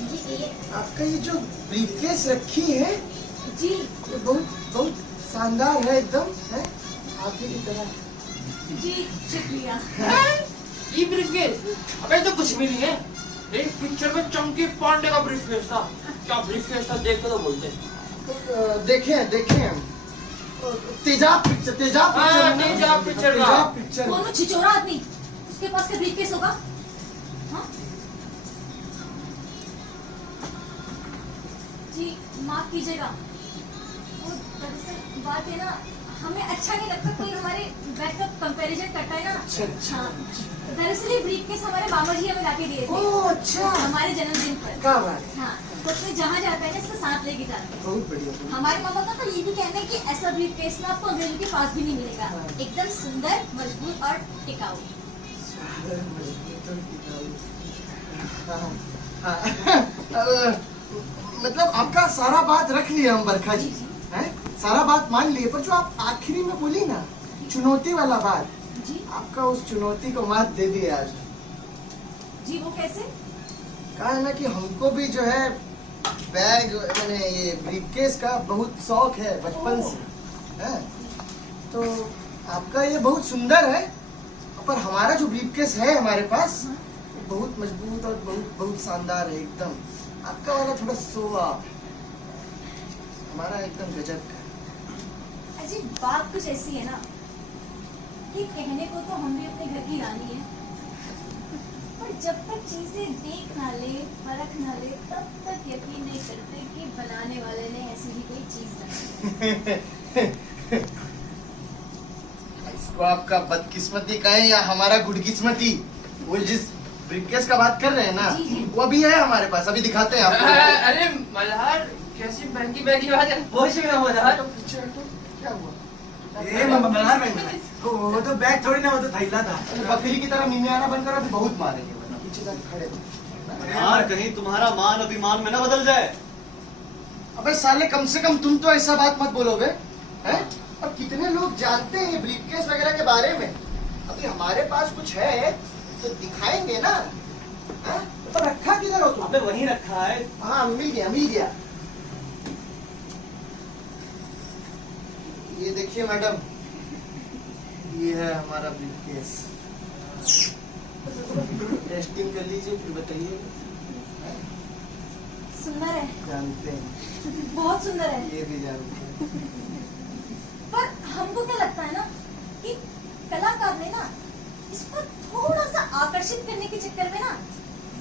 जी ये आपका ये जो ब्रीफकेस रखी है जी ये बहुत बहुत शानदार है एकदम, है आप ही की तरह। जी शुक्रिया। ये ब्रीफकेस अबे तो कुछ भी नहीं है। एक पिक्चर में चंकी पांडे का ब्रीफकेस था। क्या ब्रीफकेस था, देख के तो बोलते। देखें तेजाब पिक्चर है ना? तेजाब पिक्चर का। तेजाब पिक्चर। कौन छिचोरा आदमी, उसके पास क्या ब्रीफकेस होगा? हाँ? जी माफ कीजिएगा, वो दरअसल बात है ना, हमें अच्छा नहीं लगता कोई हमारे बैग का कंपैरिजन करता है ना। अच्छा। हाँ, दरअसल ये ब्रीफकेस हमारे मामा जी हमें लाके दिए थे ओह अच्छा, हमारे जन्मदिन पर। क्या बात है, हाँ, तो उसमें जहाँ जाता है ना इसको साथ लेके जाते हैं। बहुत बढ़िया। हमारे मामा का तो ये भी कहना है कि ऐसा ब्रीफकेस ना आपको अंग्रेजों के पास भी नहीं मिलेगा। एकदम सुंदर, मजबूत और टिकाऊ। हाँ, हाँ, मतलब आपका सारा बात रख लिया हम बरखा जी, हैं? सारा बात मान लिए, पर जो आप आखिरी में बोली ना चुनौती वाला बात, जी आपका उस चुनौती को मात दे दी आज। जी वो कैसे? कहा है ना कि हमको भी जो है बैग मैंने ये ब्रीफकेस का बहुत शौक है बचपन से, है? तो आपका ये बहुत सुंदर है, पर हमारा जो ब्रीफकेस है हमारे पास वो बहुत मजबूत और बहुत बहुत शानदार है एकदम। आपका वाला थोड़ा सोवा, हमारा एकदम गजब का। अजी बात कुछ ऐसी है ना कि कहने को तो हम भी अपने घर की रानी है, पर जब तक चीजें देख ना ले परख ना ले तब तक यकीन नहीं करते कि बनाने वाले ने ऐसी ही कोई चीज बनाई। इसको आपका बदकिस्मती कहे या हमारा गुडकिस्मती, वो जिस ब्रीफकेस का बात कर रहे हैं ना जी, जी। वो अभी है हमारे पास, अभी दिखाते हैं आपको। अरे मल्हार कैसी महंगी महंगी बात है, बहुत शुक्रिया मल्हार। पीछे हटो, क्या हुआ? मल्हार भाई, वो तो बैग थोड़ी ना, वो तो थैला था। बकरी की तरह मीमियाना बनकर अभी बहुत मारेंगे, वरना पीछे जाके खड़े हो। यार कहीं तुम्हारा मान अभिमान में ना बदल जाए। अबे साले कम से कम तुम तो ऐसा बात मत बोलोगे, हैं? और कितने लोग जानते हैं ब्रीफकेस वगैरह के बारे में? अभी हमारे पास कुछ है तो दिखाएंगे ना, हैं? तो रखा किधर हो तुम? अबे वहीं रखा है। हाँ मिल गया मिल गया। ये देखिए मैडम, ये है हमारा ब्रीफकेस। टेस्टिंग कर लीजिए फिर बताइए। सुंदर है, जानते हैं, बहुत सुंदर है, ये भी जानते हैं। पर हमको क्या लगता है ना कि कलाकार ने ना इसको थोड़ा सा आकर्षित करने के चक्कर में ना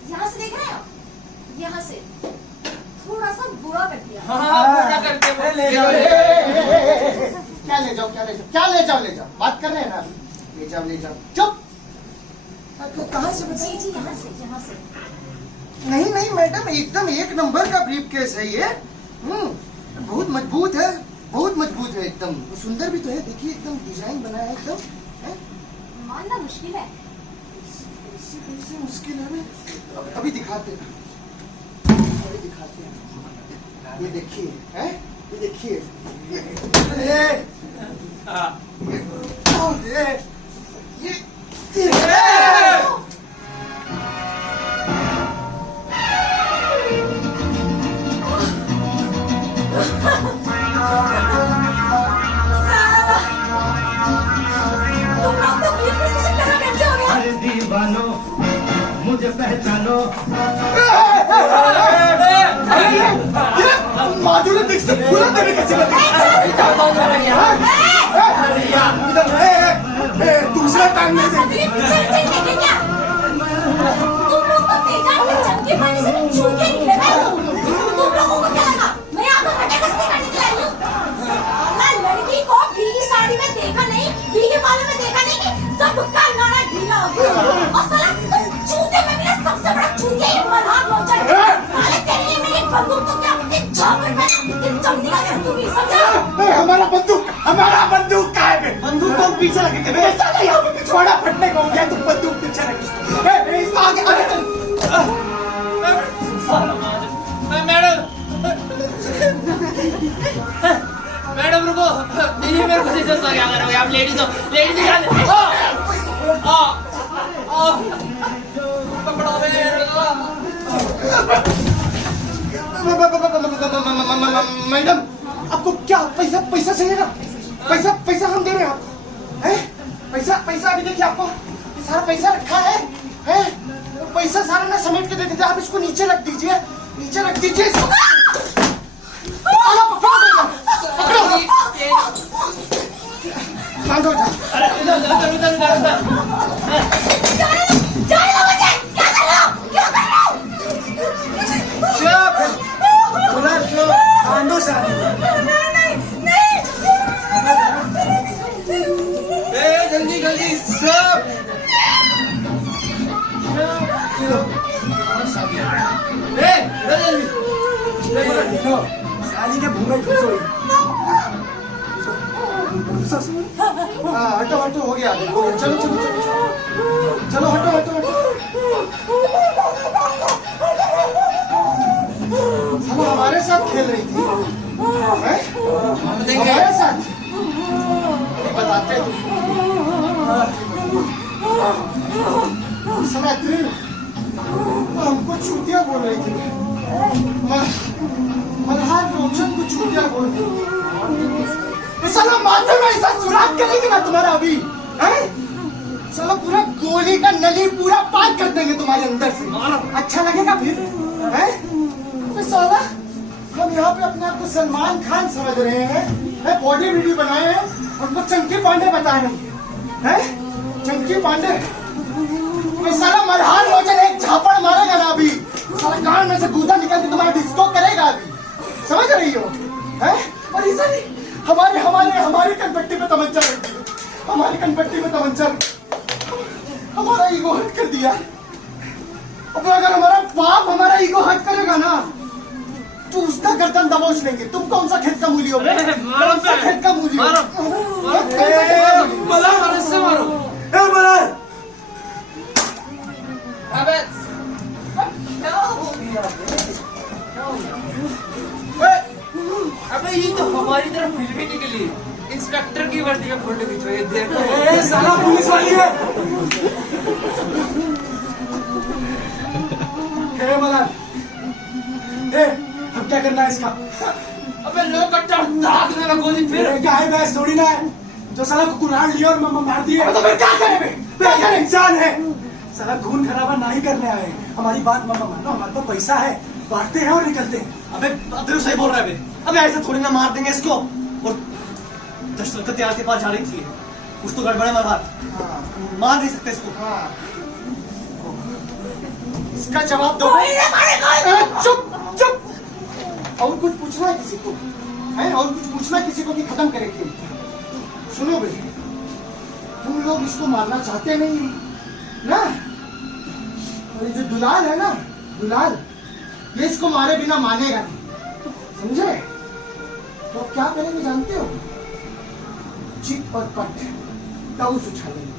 यहाँ से देख रहे हो, यहाँ से थोड़ा सा बुरा कर दिया। पूरा करते अरे ले जाओ, क्या ले जाओ क्या ले जाओ क्या ले जाओ ले जाओ, बात कर रहे हैं ना अभी। ले जाओ चुप। तो कहाँ से बताइए? जी जी यहाँ से नहीं नहीं मैडम, एकदम एक नंबर का ब्रीफकेस है ये। बहुत मजबूत है, बहुत मजबूत है एकदम। सुंदर भी तो है, देखिए एकदम डिजाइन बना है एकदम, है? मानना मुश्किल है। कैसे मुश्किल है? अभी दिखाते हैं, अभी दिखाते हैं। ये देखिए, हैं? ये देखिए, तुम लोग तो ब्रीफकेस के चक्कर में बैठ जाओगे। अरे दीवानो मुझे पहचानो। माधुरी दीक्षित पूरा तरह कैसे दूसरा टाइम में तुम लोग तो बेजान में चमके पानी से भी छू के निकले भाई। तुम लोगों को क्या लगा मैं यहाँ पर मटकस्ती करने के लिए आई हूँ? ना लड़की को भीगी साड़ी में देखा नहीं, भीगे बालों में देखा नहीं कि सबका नाड़ा ढीला हो गया। और साला तुम चूते में मेरा सबसे बड़ा चूते ही मल्हार पहुंचा है। साले तेरे लिए मेरी बंदूक तो क्या तेरी झापड़ में तेरी चमड़ी का कर दूंगी, समझा? हमारा बंदूक का है। बंदूक को पीछे रखे थे बे। साला यहाँ पे पिछवाड़ा फटने को हो गया, तुम बंदूक पीछे रख। इसको आगे आगे चल। मैडम रुको, ये मेरे को सीधे सा क्या करोगे आप? लेडीज हो, लेडीज क्या पकड़ो मेरे को। मैडम आपको क्या पैसा पैसा चाहिए ना? पैसा पैसा हम दे रहे हैं आपको, हैं? पैसा पैसा अभी देखिए आपको ये सारा पैसा रखा है, हैं? तो पैसा सारा ना समेट के दे देते, आप इसको नीचे रख दीजिए, नीचे रख दीजिए इसको। बांधो जा। आंदो सा जल्दी जल्दी सब साली के भूमे घुसो। हाँ हटो हटो, हो गया चलो चलो चलो चलो हटो हटो हटो। साथ खेल रही थी हैं? हमारे साथ बताते सुनात्री हमको चूतिया बोल रही थी मल्हार रोशन को चूतिया बोल रही थी। साला माथे में ऐसा सुराख करेगी ना तुम्हारा अभी हैं? साला पूरा गोली का नली पूरा पार कर देंगे तुम्हारे अंदर से। अच्छा लगेगा फिर हैं? तो साला हम यहाँ पे अपने आप को सलमान खान समझ रहे हैं, बॉडी वीडियो बनाए हैं, हमको चंकी पांडे बता रही है चंकी पांडे। ये साला मल्हार रोशन एक झापड़ मारेगा ना अभी, साला कान में से गूदा निकल के तुम्हारा डिस्को करेगा अभी, समझ रही हो हैं? और ऐसा नहीं हमारे हमारे हमारी कनपट्टी पे तमंचा रख दी, हमारी कनपट्टी पे तमंचा हमारा ईगो हट कर दिया। अब अगर हमारा बाप हमारा ईगो हट करेगा ना तो उसका गर्दन दबोच लेंगे। तुम कौन सा खेत का मूली हो? कौन सा खेत का मूली हो? अबे अबे ये तो हमारी तरफ फिल्म ही निकली। इंस्पेक्टर की वर्दी में फोटो खिंचो, ये देखो साला पुलिस वाली है। मलार अब क्या करना है इसका? अबे लोग कट्टा दाग देना गोली फिर क्या है बहस थोड़ी ना है जो साला को कुल्हाड़ लिया और मार दिया। तो फिर क्या करें बे? क्या करें? इंसान है साला, खून खराबा नहीं करने आए। हमारी बात मानो, हमारे पास पैसा है, बांटते हैं और निकलते हैं। अबे अब्दुल सही बोल रहा है बे। अबे ऐसे थोड़ी ना मार देंगे इसको। और दशरथ त्याग के पास जा रही थी, कुछ तो गड़बड़ है मल्हार, मार नहीं सकते इसको। इसका जवाब दो। चुप चुप। और कुछ पूछना है किसी को है? और कुछ पूछना किसी को कि खत्म करे खेल? सुनो बे, तुम लोग इसको मारना चाहते नहीं ना? और ये जो दुलाल है ना, दुलाल, ये इसको मारे बिना मानेगा नहीं, समझे? तो अब क्या करेंगे जानते हो? चित और पट टॉस उछालेंगे,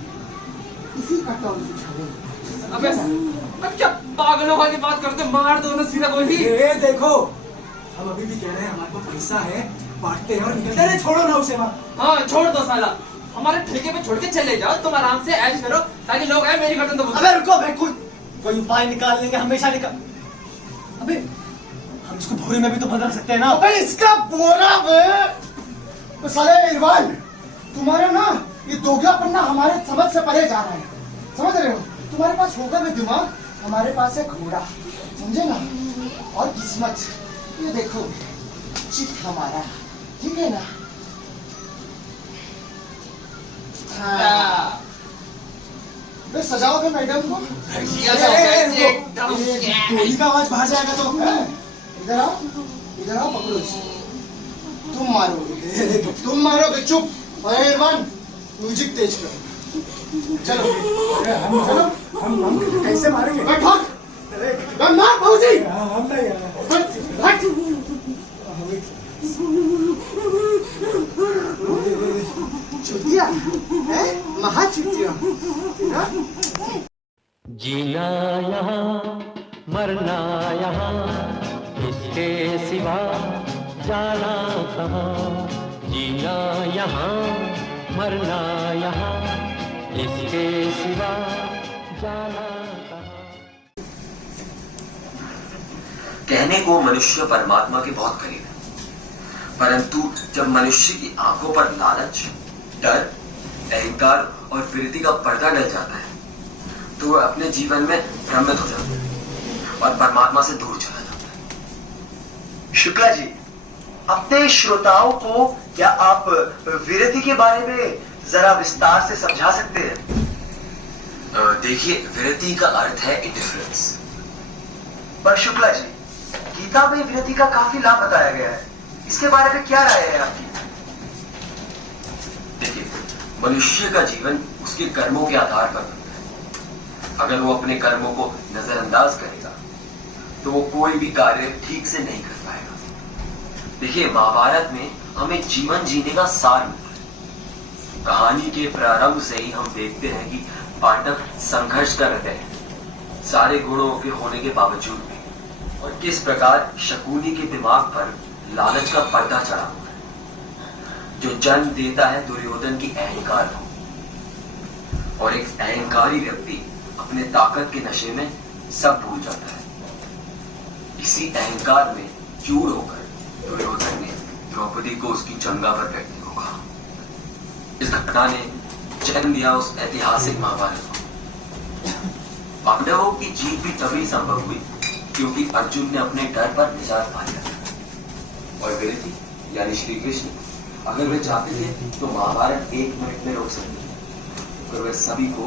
इसी का टॉस उछालेंगे। अबे अब क्या पागलों वाली बात करते, मार दो ना सीधा गोली। ये देखो हम अभी भी कह रहे हैं हमारे पास पैसा है, बांटते हैं और निकलते हैं। छोड़ो ना उसे मार। हाँ छोड़ दो साला, हमारे ठेके पे छोड़ के चले जाओ, तुम आराम से ऐश करो ताकि लोग आए मेरी गर्दन दबो। अबे रुको भाई, कोई उपाय निकाल लेंगे, हमेशा निकाल। अबे हम इसको भूरे में भी तो बंद रख सकते हैं ना। अबे इसका बोरा बे, तो साले इरफान तुम्हारा ना ये दोगलापन्ना हमारे समझ से परे जा रहा है, समझ रहे हो? तुम्हारे पास होगा भी दिमाग, हमारे पास है घोड़ा, समझे ना? और किस्मत, ये देखो चित हमारा, ठीक है ना? हाँ। बे सजाओगे मैडम को? गोली का आवाज बाहर जाएगा तो इधर आओ, इधर आओ, पकड़ो इसे। तुम मारोगे, चुप। और इरफान म्यूजिक तेज करो, चलो चलो। हम कैसे मारेंगे? मार भाऊजी, हम नहीं हट। चुतिया है, महा चुतिया। जीना यहाँ मरना यहाँ, इसके सिवा जाना कहाँ। जीना यहाँ मरना यहाँ, इसके सिवा जाना कहाँ। कहने को मनुष्य परमात्मा के बहुत करीब है, परंतु जब मनुष्य की आंखों पर लालच, डर, अहंकार और विरति का पर्दा डल जाता है तो वह अपने जीवन में भ्रमित हो जाता है और परमात्मा से दूर चला जाता है। शुक्ला जी, अपने श्रोताओं को क्या आप विरति के बारे में जरा विस्तार से समझा सकते हैं? देखिए, विरति का अर्थ है इंडिफरेंस। पर शुक्ला जी, गीता में विरति का काफी लाभ बताया गया है, इसके बारे में क्या राय है आपकी? देखिए, मनुष्य का जीवन उसके कर्मों के आधार पर बनता है। अगर वो अपने कर्मों को नजरअंदाज करेगा तो वो कोई भी कार्य ठीक से नहीं कर पाएगा। देखिए, महाभारत में हमें जीवन जीने का सार मिलता है। कहानी के प्रारंभ से ही हम देखते हैं कि पांडव संघर्ष कर रहे हैं, सारे गुणों के होने के बावजूद भी। और किस प्रकार शकुनी के दिमाग पर लालच का पर्दा चढ़ा हुआ है, जो जन्म देता है दुर्योधन की अहंकार को। और एक अहंकारी व्यक्ति अपने ताकत के नशे में सब भूल जाता है। इसी अहंकार में चूर होकर दुर्योधन ने द्रौपदी को उसकी जंगा पर बैठने को कहा। इस घटना ने जन्म दिया उस ऐतिहासिक महाभारत को। पांडवों की जीत भी तभी संभव हुई क्योंकि अर्जुन ने अपने डर पर निजात पा लिया था। और विरति यानी श्री कृष्ण अगर वे चाहते थे तो महाभारत 1 मिनट में रोक सकते थे, और वे सभी को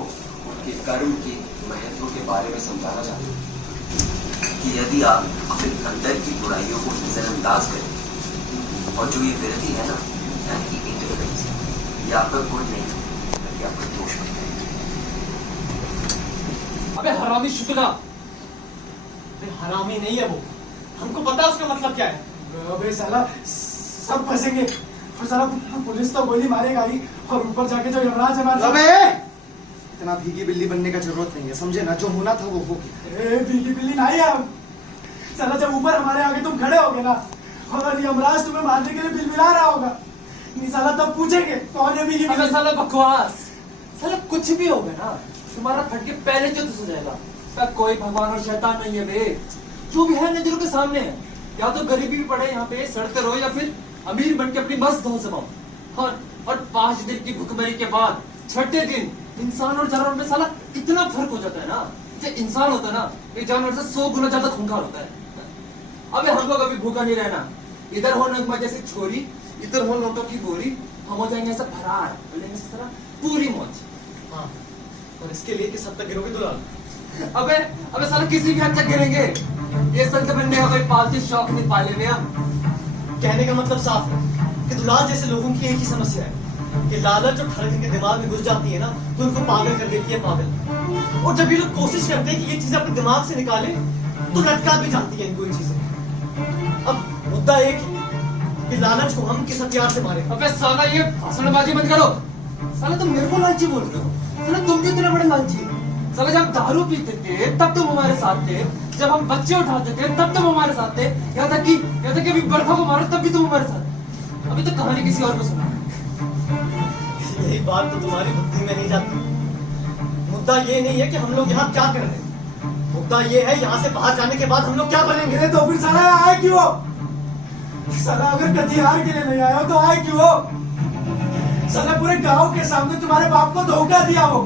उनके कर्म के महत्व के बारे में समझाना चाहते थे कि यदि आप अपने अंदर की बुराइयों को नजरअंदाज करें, और जो ये विरति है ना, यानी कि इंटेलिजेंस, ये आपका गुण नहीं बल्कि आपका दोष बन जाएगा। अबे हरामी शुक्ला, अबे हरामी नहीं है वो, हमको पता है उसका मतलब क्या है। अबे साला सब फंसेंगे, और साला पुलिस तो गोली मारेगा ही, और ऊपर जाके जो यमराज हमारे। अबे इतना भीगी बिल्ली बनने का जरूरत नहीं है, समझे ना, जो होना था वो हो गया। भीगी बिल्ली नहीं है हम। साला जब ऊपर हमारे आगे तुम खड़े होगे ना, और यमराज तुम्हें मारने के लिए बिलबिला रहा होगा, नहीं साला तब पूछेंगे कौन है भीगी बिल्ली। साला बकवास, साला कुछ भी होगा ना, तुम्हारा फटके पहले जो हो जाएगा। कोई भगवान और शैतान नहीं है बे, जो भी है नजरों के सामने है। या तो गरीबी भी पड़े यहाँ पे सड़ते रहो, या फिर अमीर बन के अपनी मस्त धौंस जमाओ। और 5 दिन की भुखमरी के बाद 6ठे दिन इंसान और जानवर में साला इतना फर्क हो जाता है ना। जो इंसान होता है ना, ये जानवर से 100 गुना ज्यादा खूंखार होता है। अबे हमको कभी भूखा नहीं रहना। इधर हो नगमा जैसी छोरी, इधर हो नोटों की गोरी, हम हो जाएंगे ऐसा फरार, लेंगे इस तरह पूरी मौज। हाँ, और इसके लिए किस हद तक गिरोगे दुलाल? अबे साला किसी भी हद तक गिरेंगे। ये संत बनने का कोई पालतू शौक नहीं पाले में हम। कहने का मतलब साफ है कि दुलाल जैसे लोगों की एक ही समस्या है कि लालच और ठग इनके दिमाग में घुस जाती है ना, तो उनको पागल कर देती है, पागल। और जब ये लोग कोशिश करते हैं कि ये चीजें अपने दिमाग से निकाले, तो लटका भी जाती है इनको ये चीजें। अब मुद्दा एक है कि लालच को हम किस हथियार से मारे। अबे साला ये भाषणबाजी मत करो। साला तुम मेरे को लालची बोल रहे हो। साला तुम कितने बड़े लालची। साला जब दारू पीते थे तब तुम हमारे साथ थे, जब हम बच्चे उठाते थे तब तुम हमारे साथ थे, यहाँ तक कि अभी बर्फा को मारो तब भी तुम हमारे साथ। अभी तो कहानी किसी और को सुना। यही बात तो तुम्हारी बुद्धि में नहीं जाती। मुद्दा ये नहीं है कि हम लोग यहाँ क्या कर रहे हैं, मुद्दा ये है यहाँ से बाहर जाने के बाद हम लोग क्या बनेंगे। तो फिर साला आए क्यों? साला अगर कटिहार के लिए नहीं आया हो तो आए क्यों? साला पूरे गांव के सामने तुम्हारे बाप को धोखा दिया हो,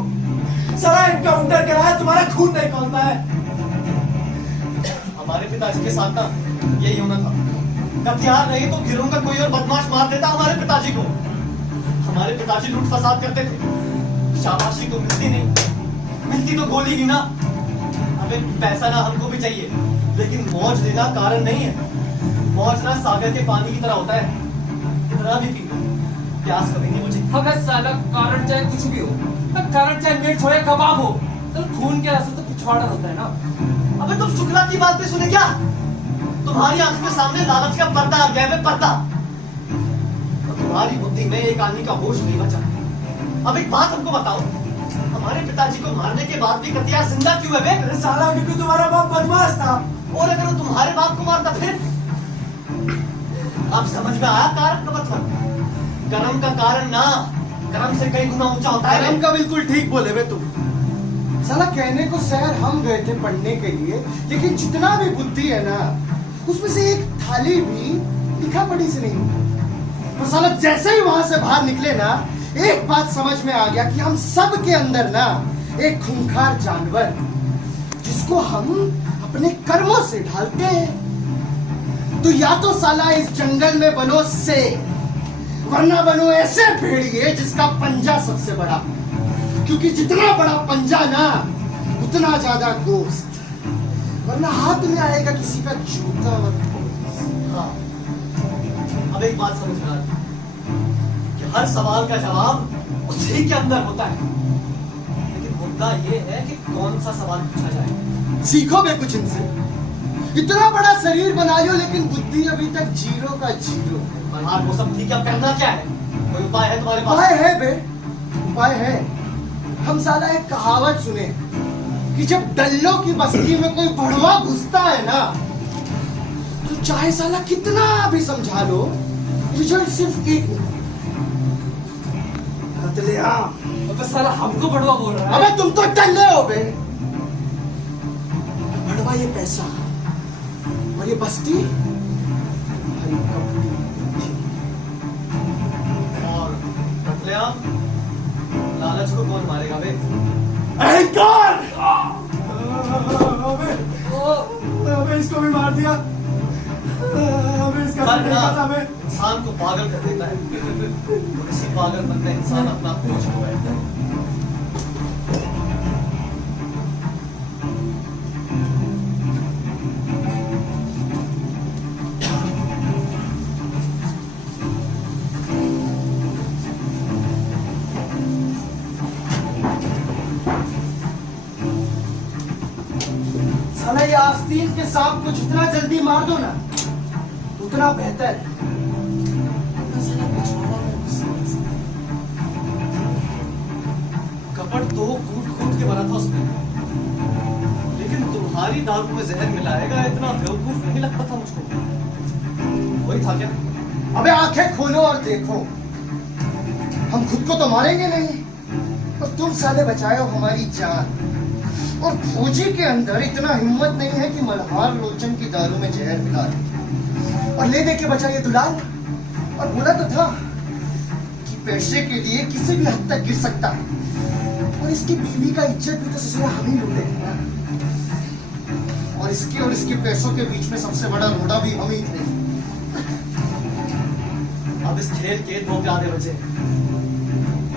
साला एनकाउंटर कराया, तुम्हारा खून नहीं खौलता है। हमारे पिताजी के साथ ना यही होना था। कटिहार नहीं तो गिरोह का कोई और बदमाश मार देता हमारे पिताजी को। हमारे पिताजी लूट फसाद करते थे, शाबाशी तो मिलती नहीं, मिलती तो गोली ही ना। हमें पैसा ना हमको भी चाहिए, लेकिन मौज लेना कारण नहीं है। मौज ना सागर के पानी की तरह होता है, कितना भी पी लो प्यास कभी नहीं मुझे। अबे साला कारण चाहे कुछ भी हो, कारण चाहे मिर्च हो या कबाब हो, तो खून के आंसू तो पिछवाड़ा होता है ना। अबे तुम शुक्ला की बात पे सुने क्या? तुम्हारी आंख के सामने लालच का पर्दा आ गया है, पर्दा। और तुम्हारी बुद्धि में एक आदमी का होश नहीं बचा। अब एक बात हमको बताओ, हमारे पिताजी को मारने के बाद भी कटिहार जिंदा क्यों है बे? साला क्योंकि तुम्हारा बाप बदमाश था। और अगर वो तुम्हारे बाप को मारता फिर? अब समझ में आया कारण का मतलब? कर्म का कारण ना, कर्म से कई गुना ऊंचा होता है। कर्म का बिल्कुल ठीक बोले बे तुम। साला कहने को शहर हम गए थे पढ़ने के लिए, लेकिन जितना भी बुद्धि है ना, उसमें से एक थाली भी लिखा पढ़ी से नहीं। तो साला जैसे ही वहां से बाहर निकले ना, एक बात समझ में आ गया कि हम सब के अंदर ना एक खूंखार जानवर, जिसको हम अपने कर्मों से ढालते हैं। तो या तो साला इस जंगल में बनो शेर, वरना बनो ऐसे भेड़िए जिसका पंजा सबसे बड़ा, क्योंकि जितना बड़ा पंजा ना उतना ज्यादा गोश्त, वरना हाथ में आएगा किसी का जूता। हाँ, अब एक बात समझ में आ रही कि हर सवाल का जवाब उसी के अंदर होता है, लेकिन मुद्दा ये है कि कौन सा सवाल पूछा जाए। सीखो बे कुछ इनसे। इतना बड़ा शरीर बना लो, लेकिन बुद्धि अभी तक जीरो का जीरो। हाँ, वो सब ठीक है, अब करना क्या है? कोई उपाय है तुम्हारे पास? उपाय है बे, उपाय है। हम साला एक कहावत सुने कि जब डल्लो की बस्ती में कोई बुढ़वा घुसता है ना, चाहे साला कितना भी समझा लो, रिजल्ट सिर्फ एक कत्लेआम। अबे साला हमको बड़वा बोल रहा है। अबे तुम तो टल्ले हो बे। बड़वा ये पैसा और ये बस्ती हरी कपड़ी और कत्लेआम, लालच को कौन मारेगा बे? अहंकार। अबे इसको भी मार दिया। अबे इसका पर ना, था बे। इंसान को पागल कर देता है और इसी पागलपन में इंसान अपना बोझ हो बैठता है। साला ये आस्तीन के सांप को जितना जल्दी मार दो ना, उतना बेहतर है। कपट तो कूट कूट के बना था उसमें, लेकिन तुम्हारी दारू में जहर मिलाएगा इतना बेवकूफ नहीं लगता था मुझको। वही था क्या? अबे आंखें खोलो और देखो, हम खुद को तो मारेंगे नहीं, और तुम साले बचाए हो हमारी जान। और फौजी के अंदर इतना हिम्मत नहीं है कि मल्हार लोचन की दारू में जहर मिला दे और ले दे के बचाइए दुलाल। और बोला तो था कि पैसे के लिए किसी भी हद तक गिर सकता है, और इसकी बीवी का इज्जत भी तो ससुरा हम ही लूटे थे ना। और इसके पैसों के बीच में सबसे बड़ा रोड़ा भी हम ही थे। अब इस खेल के दो प्यादे बचे,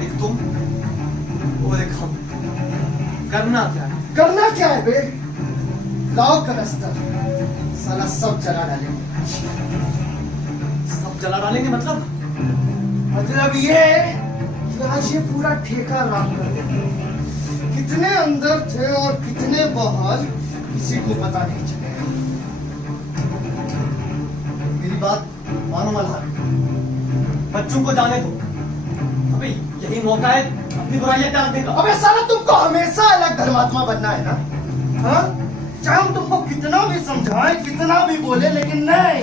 एक तुम और एक हम। करना क्या है? करना क्या है बे? लाओ कनस्तर, साला सब जला डालेंगे। सब जला डालेंगे मतलब? मतलब ये कि आज ये पूरा ठेका राम कर देंगे। कितने अंदर थे और कितने बाहर, किसी को पता नहीं चलेगा। मेरी बात मानो मल्हार, बच्चों को जाने दो। अबे यही मौका है अपनी बुराइयां त्यागने का। अबे साला तुमको हमेशा अलग धर्मात्मा बनना है ना? हाँ? चाहे हम तुमको कितना भी समझाएं, कितना भी बोले, लेकिन नहीं।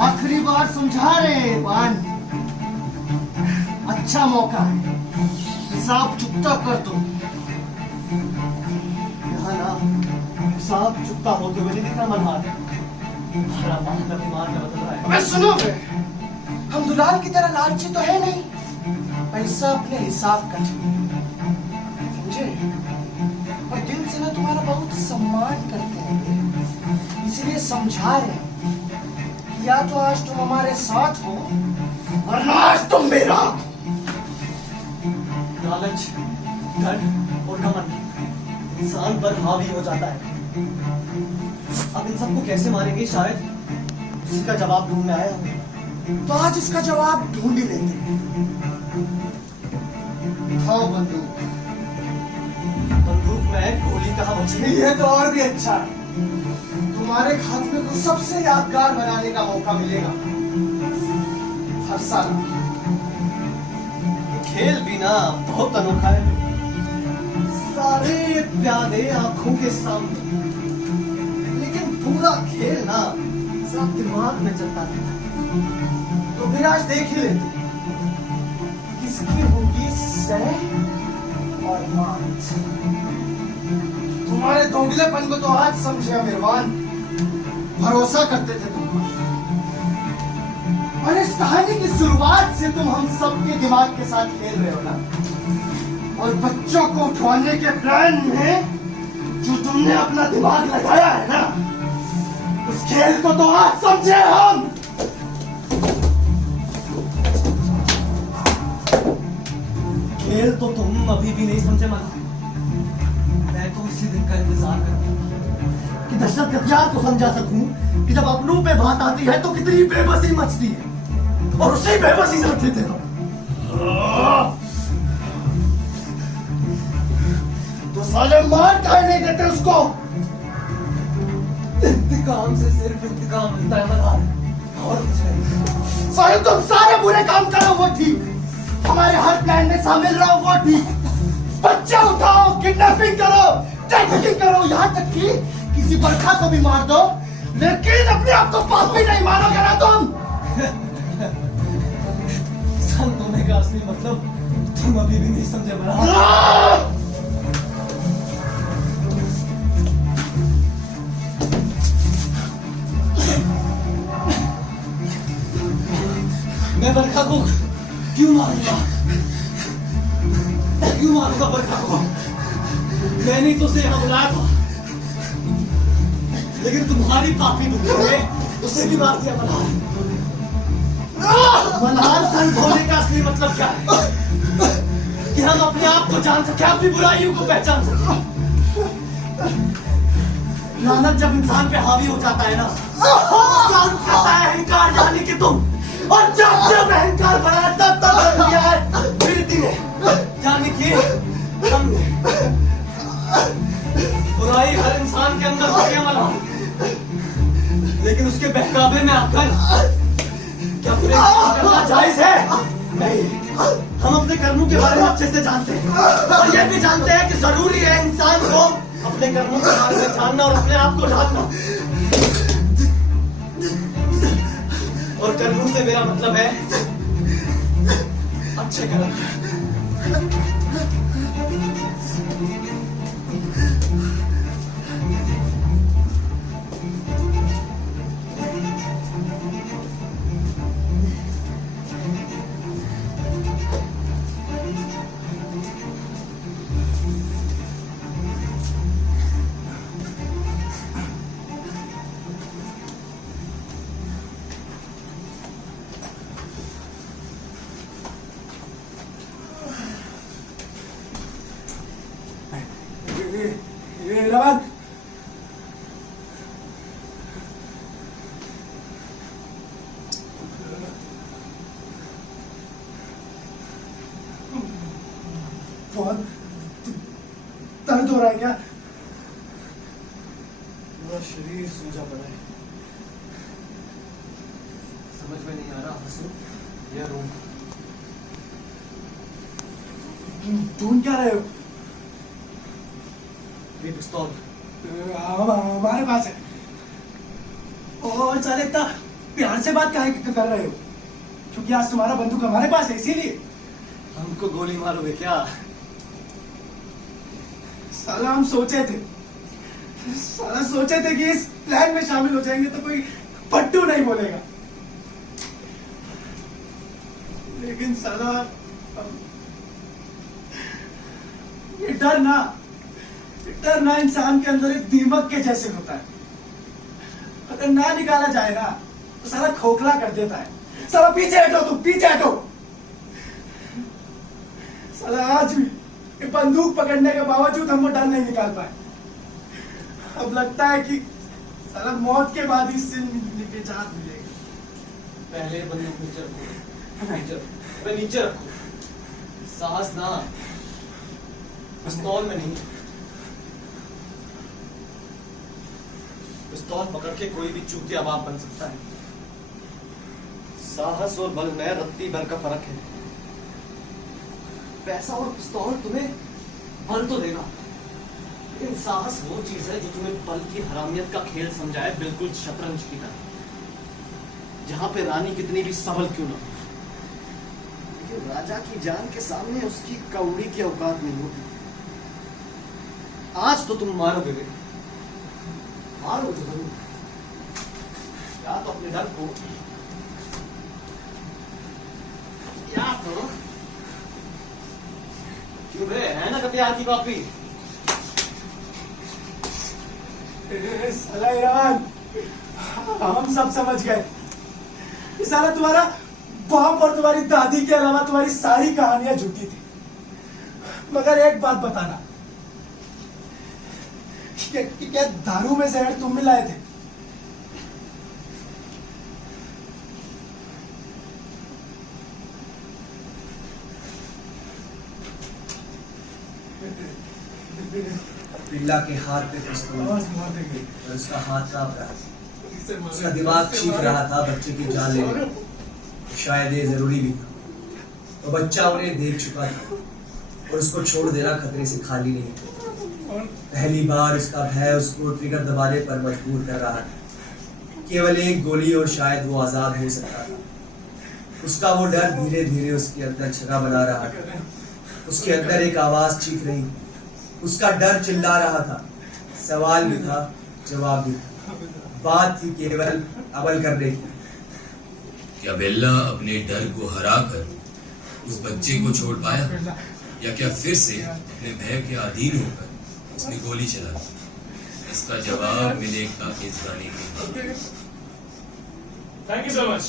आखिरी बार समझा रहे हैं बान, अच्छा मौका है, हिसाब चुकता कर दो। यहाँ ना हिसाब चुकता होते हुए नहीं दिख रहा मल्हार। हमारा मान का ईमान का बदल रहा है। अबे सुनो बे, हम दुलाल की तरह लालची तो है नहीं, पैसा अपने हिसाब का समझे। और दिल से ना तुम्हारा बहुत सम्मान करते हैं, इसलिए समझा रहे हैं कि या तो आज तुम हमारे साथ हो, वरना आज तुम मेरा। लालच, धन और घमंड इंसान पर हावी हो जाता है। अब इन सबको कैसे मारेंगे, शायद उसी का जवाब ढूंढने आया हूं। तो आज इसका जवाब ढूंढ ही लेते हैं। उठाओ बंदूक। बंदूक में गोली कहाँ बची? ये तो और भी अच्छा है, तुम्हारे खात्मे को सबसे यादगार बनाने का मौका मिलेगा हर साल। खेल भी ना बहुत अनोखा है, सारे प्यादे आंखों के सामने, लेकिन पूरा खेल ना सब दिमाग में चलता था। तो फिर आज देख ही लेते किसकी होगी सह और मात। तुम्हारे दोगलेपन को तो आज समझे मेहरबान, भरोसा करते थे तुम पर। और इस कहानी की शुरुआत से तुम हम सबके दिमाग के साथ खेल रहे हो ना, और बच्चों को उठवाने के प्लान में जो तुमने अपना दिमाग लगाया है ना, उस खेल को तो आज समझे हम। खेल तो तुम अभी भी नहीं समझे मल्हार। मैं तो उसी दिन का इंतजार कर रहा था कि दशरथ गतियार को समझा सकूं कि जब अपनों पे बात आती है तो कितनी बेबसी मचती है, और उसी बेबसी से उठे थे हम। तो साले मार काहे नहीं देते उसको? इंतकाम से सिर्फ इंतकाम मिलता है मल्हार, और कुछ नहीं। साले तुम सारे बुरे काम करो वो ठीक, हमारे हर प्लान में शामिल रहो वो ठीक। बच्चे उठाओ, किडनैपिंग करो, ट्रैफिकिंग करो, यहाँ तक कि किसी बरखा को भी मार दो, लेकिन अपने आप को पापी नहीं मानोगे ना तुम। संत होने का असली मतलब तुम अभी भी नहीं समझे बड़ा। मैं बरखा को क्यों मारूंगा? क्यों मारूंगा बरखा को? मैंने तो उसे यहाँ बुलाया था, लेकिन तुम्हारी पापी बुद्धि ने उसे भी मार दिया। मल्हार संत होने का असली मतलब क्या है? कि हम अपने आप को जान सके, अपनी बुराइयों को पहचान सके। लानत जब इंसान पे हावी हो जाता है ना, उसका अर्थ कहता है अहंकार, यानी कि तुम। और जब जब अहंकार बढ़ा तब तब लिया है प्रीति ने, यानी कि हमने। बुराई हर इंसान के अंदर होती है मल्हार, लेकिन उसके बहकावे में आकर क्या बुरे काम करना जायज है? नहीं। हम अपने कर्मों के बारे में अच्छे से जानते हैं, और ये भी जानते हैं कि जरूरी है इंसान को अपने कर्मों के बारे में जानना और अपने आप को ढांकना। और कर्मों से मेरा मतलब है अच्छे कर्म। रवान, बहुत दर्द हो रहा है क्या? पूरा शरीर सूजा पड़ा है। समझ में नहीं आ रहा हंसू या रो। ढूंढ क्या रहे हो? ये पिस्तौल हमारे पास है। और साले इतना प्यार से बात काहे कर रहे हो? क्योंकि आज तुम्हारा बंदूक हमारे पास है, इसीलिए। हमको गोली मारोगे क्या? साला हम सोचे थे कि इस प्लान में शामिल हो जाएंगे तो कोई पट्टू नहीं बोलेगा, लेकिन साला ये डर ना इंसान के अंदर एक दीमक के जैसे होता है। अगर ना निकाला जाए ना तो साला खोखला कर देता है। साला पीछे हटो, तुम पीछे हटो। साला आज भी ये बंदूक पकड़ने के बावजूद हम वो डर नहीं निकाल पाए। अब लगता है कि साला मौत के बाद ही इससे निजात मिलेगी। पहले बंदूक नीचे रखो, नीचे रखो। साहस ना पिस्तौल में नहीं। पिस्तौल पकड़ के कोई भी चूतिया बाप बन सकता है। साहस और बल में रत्ती भर का फर्क है। पैसा और पिस्तौल तुम्हें बल तो देगा, लेकिन साहस वो चीज है जो तुम्हें बल की हरामियत का खेल समझाए, बिल्कुल शतरंज की तरह, जहां पे रानी कितनी भी सबल क्यों ना हो, लेकिन राजा की जान के सामने उसकी कौड़ी की औकात नहीं होती। आज तो तुम मारोगे, मारोगे तो जरूर, या तो अपने डर को, या तो क्यों बे, है ना कतियार की कॉपी? साला ईरान, हम सब समझ गए। साला तुम्हारा बाप और तुम्हारी दादी के अलावा तुम्हारी सारी कहानियां झूठी थी। मगर एक बात बताना, क्या दारू में जहर तुम मिलाए थे? बिल्ला के हाथ पे पिस्तौल और उसका हाथ कांप रहा था, उसका दिमाग चीख रहा था बच्चे की जान लेने को। शायद ये जरूरी भी था, तो बच्चा उन्हें देख चुका था और उसको छोड़ देना खतरे से खाली नहीं था। पहली बार उसका भय उसको ट्रिगर दबाने पर मजबूर कर रहा था। केवल एक गोली और शायद वो आजाद हो सकता था। उसका वो डर धीरे धीरे उसके अंदर जगह बना रहा था। उसके अंदर एक आवाज चीख रही, उसका डर चिल्ला रहा था। सवाल भी था, जवाब भी था। बात थी केवल अमल करने की। क्या बेल्ला अपने डर को हराकर उस बच्चे को छोड़ पाया, या क्या फिर से अपने भय के अधीन होकर उसने गोली चला दी? इसका जवाब मिलेगा इस गाने के बाद। Thank you so much.